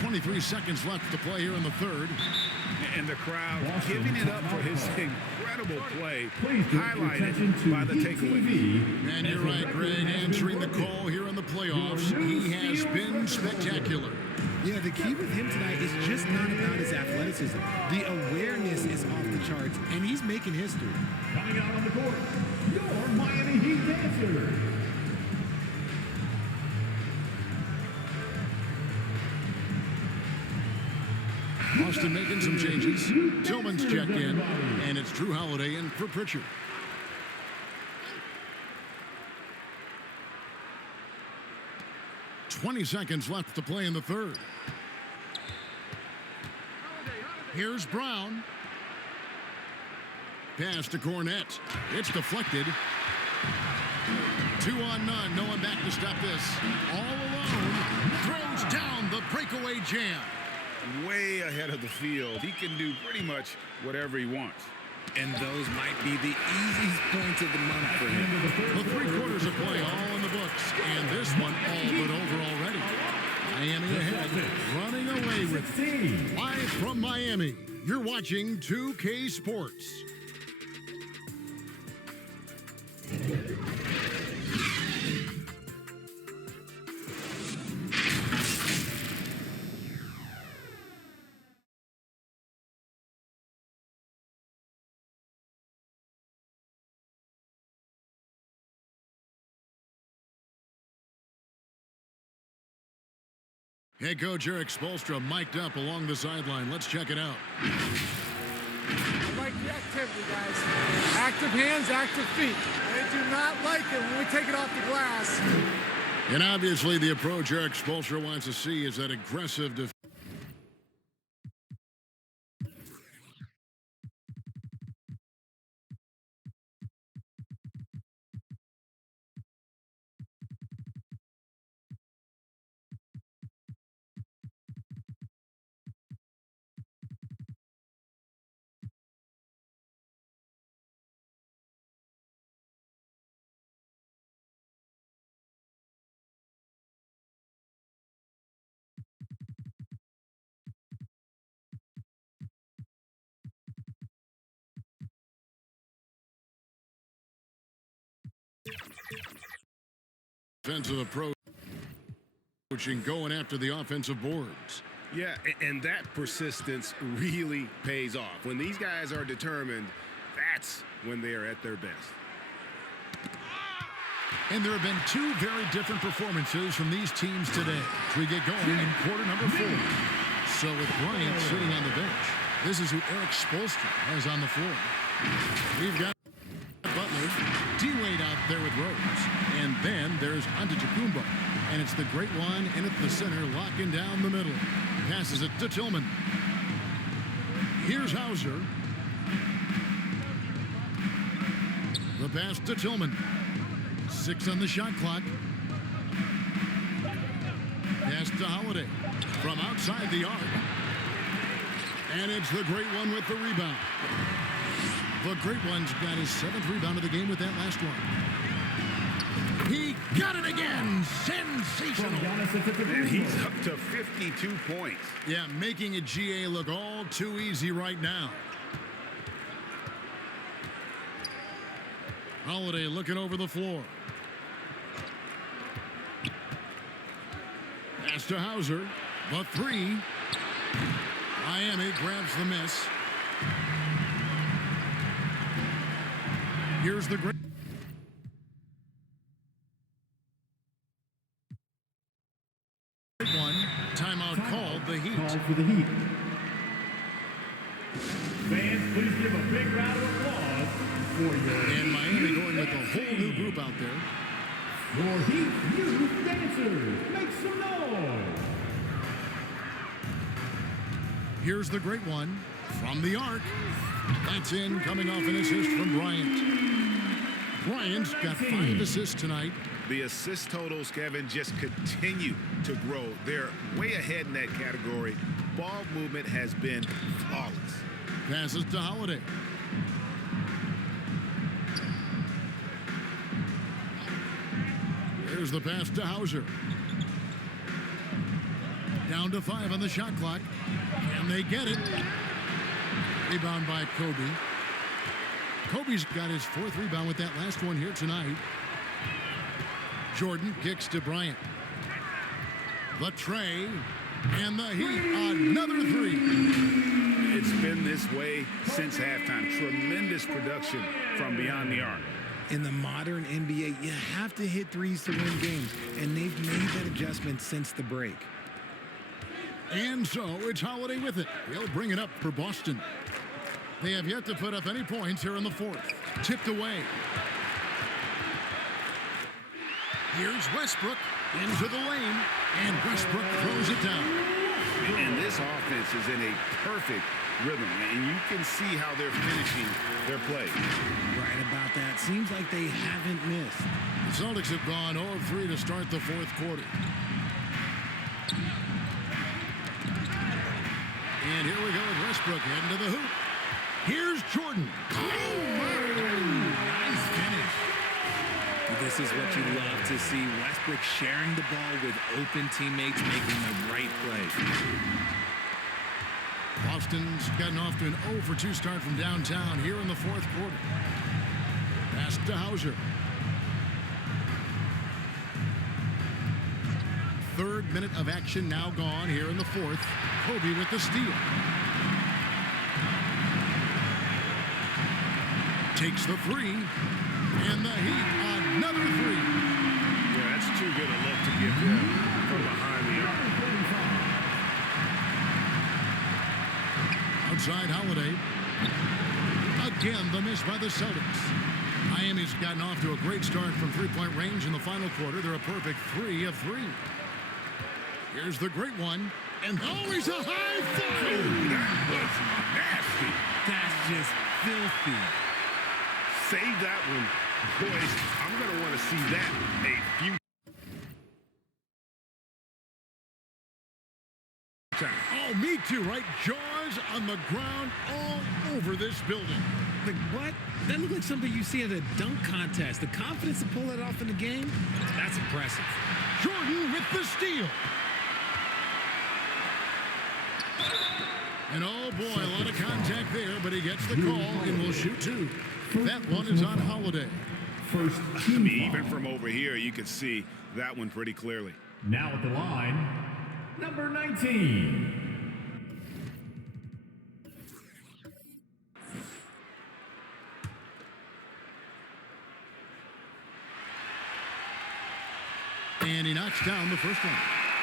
23 seconds left to play here in the third. And the crowd giving it up for his incredible play, highlighted by the takeaway. And you're right, Greg, answering the call here in the playoffs. He has been spectacular. Yeah, the key with him tonight is just not about his athleticism. The awareness is off the charts, and he's making history. Coming out on the court, your Miami Heat dancer. Boston making some changes. Tillman's checked in, and it's Drew Holiday in for Pritchard. .20 seconds left to play in the third. Here's Brown. Pass to Cornet. It's deflected. 2 on none. No one back to stop this. All alone. Throws down the breakaway jam. Way ahead of the field. He can do pretty much whatever he wants. And those might be the easiest points of the month for him. The 3 quarters of play all in the books. And this one all but over already. Miami ahead, running away with it. Live from Miami, you're watching 2K Sports. Head coach Eric Spoelstra mic'd up along the sideline. Let's check it out. I like the activity, guys. Active hands, active feet. They do not like it when we take it off the glass. And obviously the approach Eric Spoelstra wants to see is that aggressive defense. Defensive approach and going after the offensive boards. Yeah, and that persistence really pays off. When these guys are determined, that's when they're at their best. And there have been two very different performances from these teams today as we get going in quarter number 4. So with Bryant sitting on the bench, this is who Eric Spoelstra has on the floor. We've got Butler, D-Wade out there with Rose. And then there's Antetokounmpo. And it's the great one in at the center, locking down the middle. Passes it to Tillman. Here's Hauser. The pass to Tillman. 6 on the shot clock. Pass to Holiday from outside the arc. And it's the great one with the rebound. The great one's got his 7th rebound of the game with that last one. He got it again. Sensational. And he's up to 52 points. Yeah, making a GA look all too easy right now. Holiday looking over the floor. Pass to Hauser. The 3. Miami grabs the miss. Here's the great one. Timeout called the Heat. Called for the Heat. Fans, please give a big round of applause for your... And Miami going with a whole new group out there. Your Heat Youth Dancers. Make some noise. Here's the great one from the arc. That's in, coming off an assist from Bryant. Bryant's got 5 assists tonight. The assist totals, Kevin, just continue to grow. They're way ahead in that category. Ball movement has been flawless. Passes to Holiday. Here's the pass to Hauser. Down to 5 on the shot clock. Can they get it? Rebound by Kobe. Kobe's got his 4th rebound with that last one here tonight. Jordan kicks to Bryant. The tray. And the Heat, another 3. It's been this way since halftime. Tremendous production from beyond the arc. In the modern NBA, you have to hit threes to win games, and they've made that adjustment since the break. And so it's Holiday with it. He'll bring it up for Boston. They have yet to put up any points here in the 4th. Tipped away. Here's Westbrook into the lane, and Westbrook throws it down. And this offense is in a perfect rhythm, and you can see how they're finishing their play. Right about that. Seems like they haven't missed. The Celtics have gone 0 of 3 to start the 4th quarter. And here we go with Westbrook heading to the hoop. Here's Jordan. Nice finish. This is what you love to see. Westbrook sharing the ball with open teammates, making the right play. Boston's gotten off to an 0 for 2 start from downtown here in the 4th quarter. Pass to Hauser. 3rd minute of action now gone here in the 4th. Kobe with the steal. Takes the 3. And the Heat, another 3. Yeah, that's too good a look to give them from behind the arc. outside Holiday. Again, the miss by the Celtics. Miami's gotten off to a great start from three-point range in the final quarter. They're a perfect 3 of 3. Here's the great one. And always a high five! That was nasty. That's just filthy. Save that one. Boys, I'm going to want to see that a few times. Oh, me too, right? Jaws on the ground all over this building. Like, what? That looked like something you see at a dunk contest. The confidence to pull that off in the game, that's impressive. Jordan with the steal. And oh boy, a lot of contact there, but he gets the call and will shoot 2. That one is on Holiday. First I team mean, foul. even from over here, you could see that one pretty clearly. Now at the line, number 19. And he knocks down the first one.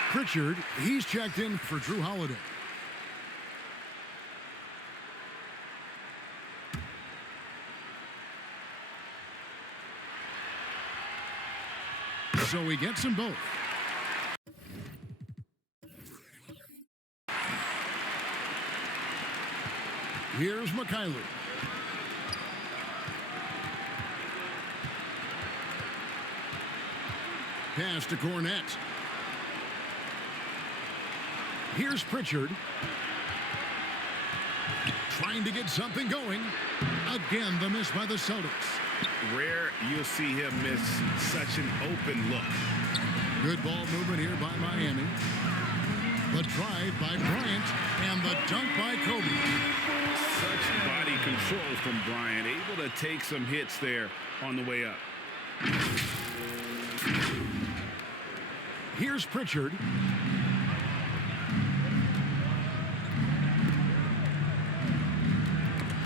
Pritchard, he's checked in for Drew Holiday. So he gets them both. Here's McKayler. Pass to Cornette. Here's Pritchard. Trying to get something going. Again, the miss by the Celtics. Rare you'll see him miss such an open look. Good ball movement here by Miami. The drive by Bryant and the dunk by Kobe. Such body control from Bryant, able to take some hits there on the way up. Here's Pritchard.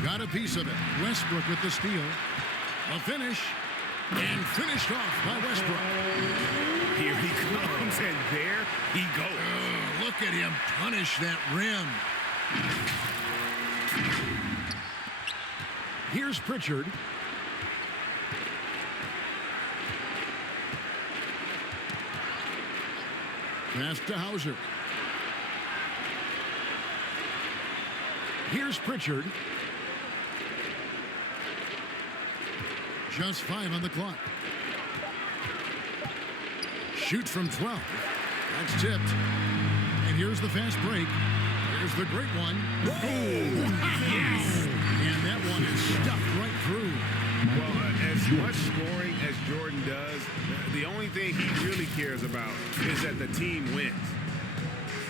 Got a piece of it. Westbrook with the steal. A finish. And finished off by Westbrook. Here he comes, and there he goes. Look at him punish that rim. Here's Pritchard. Pass to Hauser. Here's Pritchard. Just 5 on the clock. Shoots from 12. That's tipped. And here's the fast break. Here's the great one. Oh, yes! And that one is stuffed right through. Well, as much scoring as Jordan does, the only thing he really cares about is that the team wins.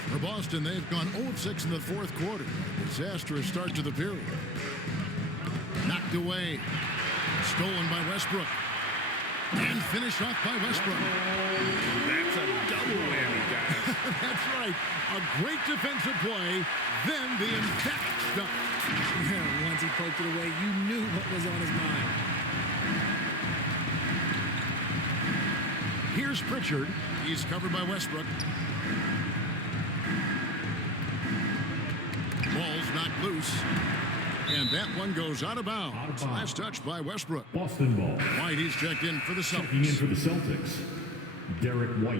For Boston, they've gone 0-6 in the fourth quarter. Disastrous start to the period. Knocked away. Stolen by Westbrook. And finished off by Westbrook. That's a double whammy, guys. That's right. A great defensive play, then the emphatic stuff. Yeah, once he poked it away, you knew what was on his mind. Here's Pritchard. He's covered by Westbrook. Ball's knocked loose. And that one goes out of bounds. Last touch by Westbrook. Boston ball. White, he's checked in for the Celtics. Checking in for the Celtics, Derek White.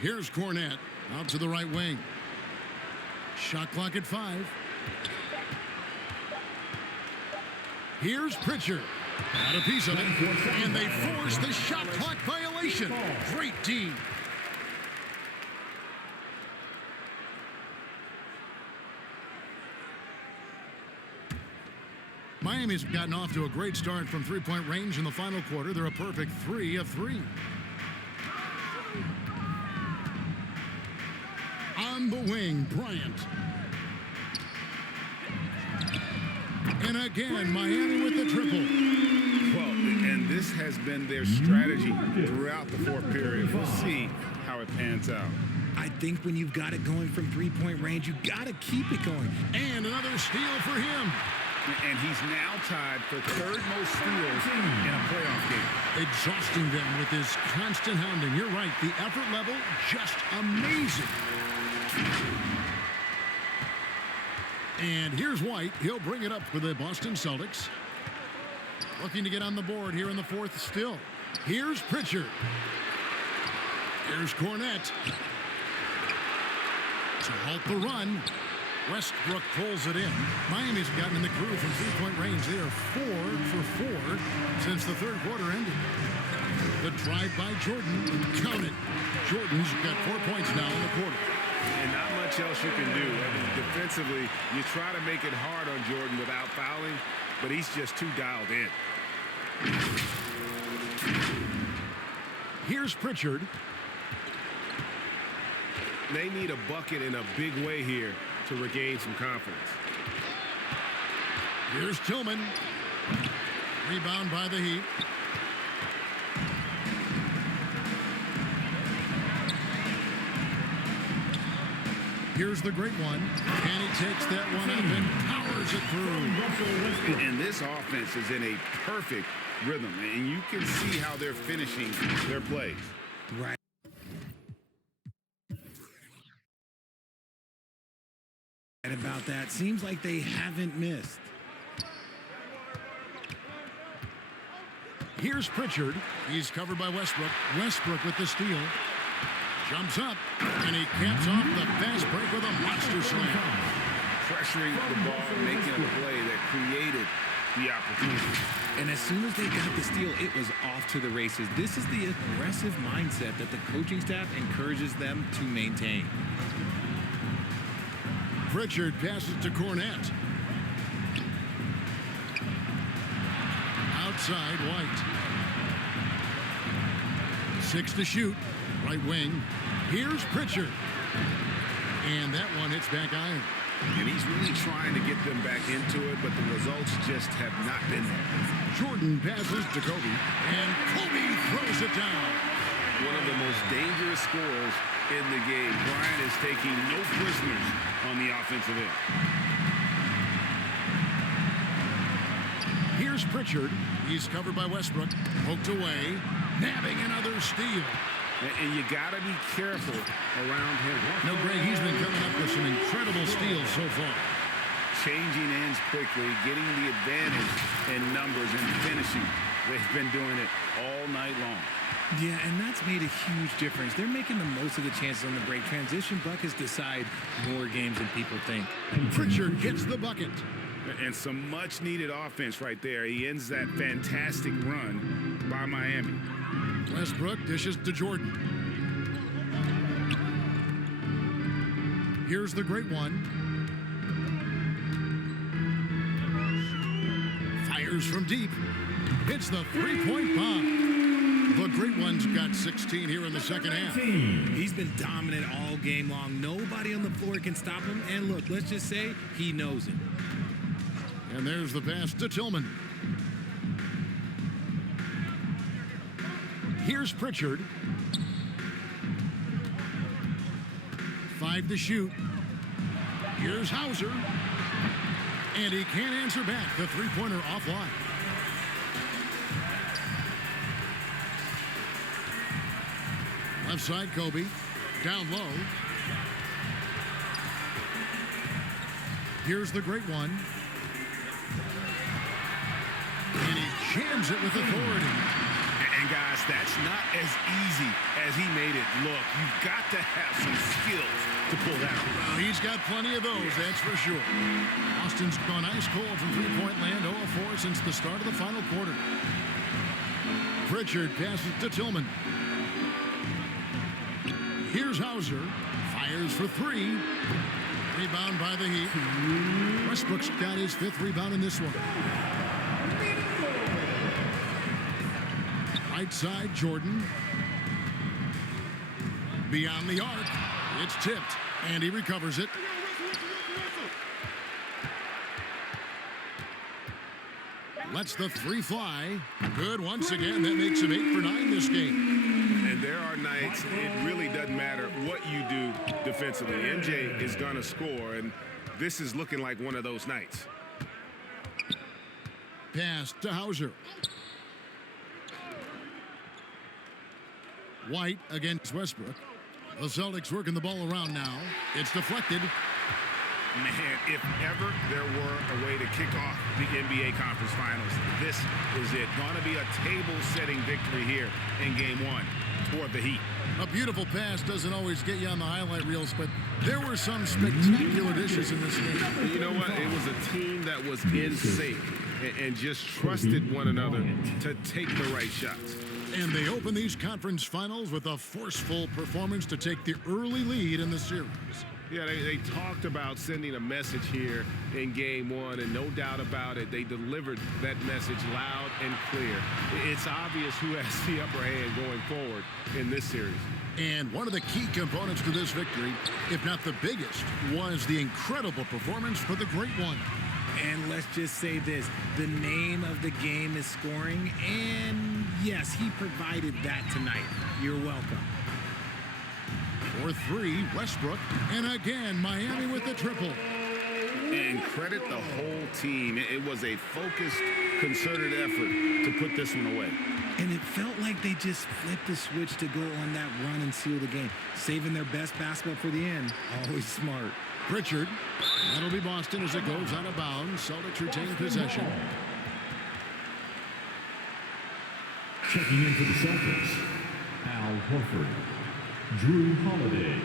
Here's Cornette out to the right wing. Shot clock at 5. Here's Pritchard. Got a piece of it. And they force the shot clock violation. Great D. Miami's gotten off to a great start from three-point range in the final quarter. They're a perfect 3 of 3. On the wing, Bryant. And again, Miami with the triple. Well, and this has been their strategy throughout the fourth period. We'll see how it pans out. I I think when you've got it going from three-point range, you got to keep it going. And another steal for him. And he's now tied for third most steals in a playoff game. Exhausting them with his constant hounding. You're right, the effort level, just amazing. And here's White. He'll bring it up for the Boston Celtics. Looking to get on the board here in the fourth still. Here's Pritchard. Here's Cornette. To halt the run. Westbrook pulls it in. Miami's gotten in the groove from three-point range. They are 4 for 4 since the third quarter ended. The drive by Jordan. Count it. Jordan's got 4 points now in the quarter. And not much else you can do. I mean, defensively, you try to make it hard on Jordan without fouling, but he's just too dialed in. Here's Pritchard. They need a bucket in a big way here to regain some confidence. Here's Tillman. Rebound by the Heat. Here's the great one. And he takes that one up and powers it through. And this offense is in a perfect rhythm, and you can see how they're finishing their plays. Right. About that, seems like they haven't missed. Here's Pritchard. He's covered by Westbrook. Westbrook with the steal. Jumps up, and he caps off the fast break with a monster slam. Pressuring the ball, making a play that created the opportunity. And as soon as they got the steal, it was off to the races. This is the aggressive mindset that the coaching staff encourages them to maintain. Pritchard passes to Cornette. Outside, White. 6 to shoot. Right wing. Here's Pritchard. And that one hits back iron. And he's really trying to get them back into it, but the results just have not been there. Jordan passes to Kobe. And Kobe throws it down. One of the most dangerous scorers in the game. Bryant is taking no prisoners on the offensive end. Here's Pritchard. He's covered by Westbrook. Poked away. Nabbing another steal. And you got to be careful around him. No, Greg, he's been coming up with some incredible steals so far. Changing ends quickly, getting the advantage in numbers and finishing. They've been doing it all night long. Yeah, and that's made a huge difference. They're making the most of the chances on the break. Transition buckets decide more games than people think. Pritchard gets the bucket. And some much-needed offense right there. He ends that fantastic run by Miami. Westbrook dishes to Jordan. Here's the great one. Fires from deep. Hits the three-point bomb. The great one's got 16 here in the second half. He's been dominant all game long. Nobody on the floor can stop him. And look, let's just say he knows it. And there's the pass to Tillman. Here's Pritchard. 5 to shoot. Here's Hauser. And he can't answer back. The three-pointer offline. Left side, Kobe. Down low. Here's the great one. And he jams it with authority. And guys, that's not as easy as he made it look. You've got to have some skills to pull that off. Well, he's got plenty of those, that's for sure. Austin's gone ice cold from three-point land, 0 of 4 since the start of the final quarter. Pritchard passes to Tillman. Here's Hauser. Fires for 3. Rebound by the Heat. Westbrook's got his 5th rebound in this one. Right side, Jordan. Beyond the arc. It's tipped, and he recovers it. Lets the 3 fly. Good once again. That makes him 8 for 9 this game. And there are are nights it really doesn't matter what you do defensively. MJ is going to score, and this is looking like one of those nights. Pass to Hauser. White against Westbrook. The Celtics working the ball around now. It's deflected. Man, if ever there were a way to kick off the NBA Conference Finals, this is it. Going to be a table-setting victory here in Game 1 toward the Heat. A beautiful pass doesn't always get you on the highlight reels, but there were some spectacular dishes in this game. You know what? It was a team that was in sync and just trusted one another to take the right shots. And they open these conference finals with a forceful performance to take the early lead in the series. Yeah, they talked about sending a message here in Game 1, and no doubt about it, they delivered that message loud and clear. It's obvious who has the upper hand going forward in this series. And one of the key components to this victory, if not the biggest, was the incredible performance for the Great One. And let's just say this, the name of the game is scoring, and yes, he provided that tonight. You're welcome. For 3, Westbrook, and again, Miami with the triple. And credit the whole team. It was a focused, concerted effort to put this one away. And it felt like they just flipped the switch to go on that run and seal the game, saving their best basketball for the end. Always smart. Pritchard. That'll be Boston as it goes out of bounds. Celtics retain possession. Checking in for the Celtics, Al Horford, Drew Holiday.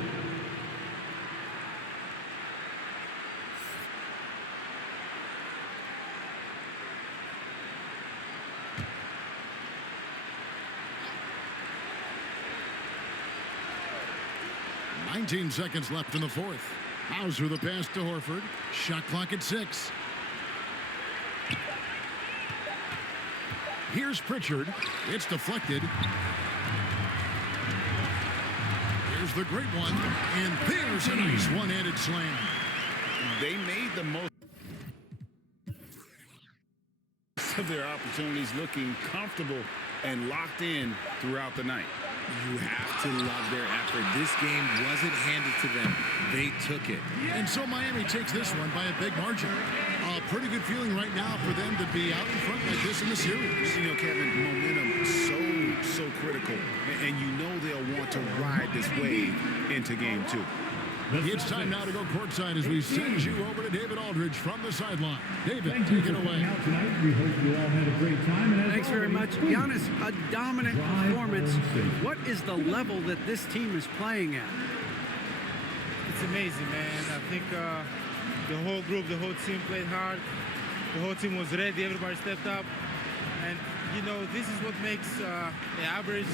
"19 seconds left in the fourth. Hauser the pass to Horford. Shot clock at 6. Here's Pritchard. It's deflected. Here's the Great One. And there's a nice one-handed slam. They made the most of their opportunities, looking comfortable and locked in throughout the night. You have to love their effort. This game wasn't handed to them. They took it. And so Miami takes this one by a big margin. A pretty good feeling right now for them to be out in front like this in the series. You know, Kevin, momentum so critical. And you know they'll want to ride this wave into Game 2. It's time now to go courtside as we send you over to David Aldridge from the sideline. David, take it away. We hope you all had a great time. And thanks very much. Giannis, a dominant performance. What is the level that this team is playing at? It's amazing, man. I think the whole group, the whole team played hard. The whole team was ready. Everybody stepped up. And, you know, this is what makes the average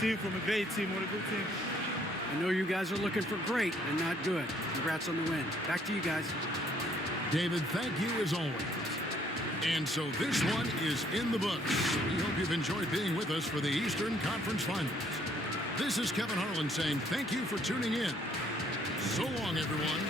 team from a great team or a good team. I know you guys are looking for great and not good. Congrats on the win. Back to you guys. David, thank you as always. And so this one is in the books. We hope you've enjoyed being with us for the Eastern Conference Finals. This is Kevin Harlan saying thank you for tuning in. So long, everyone.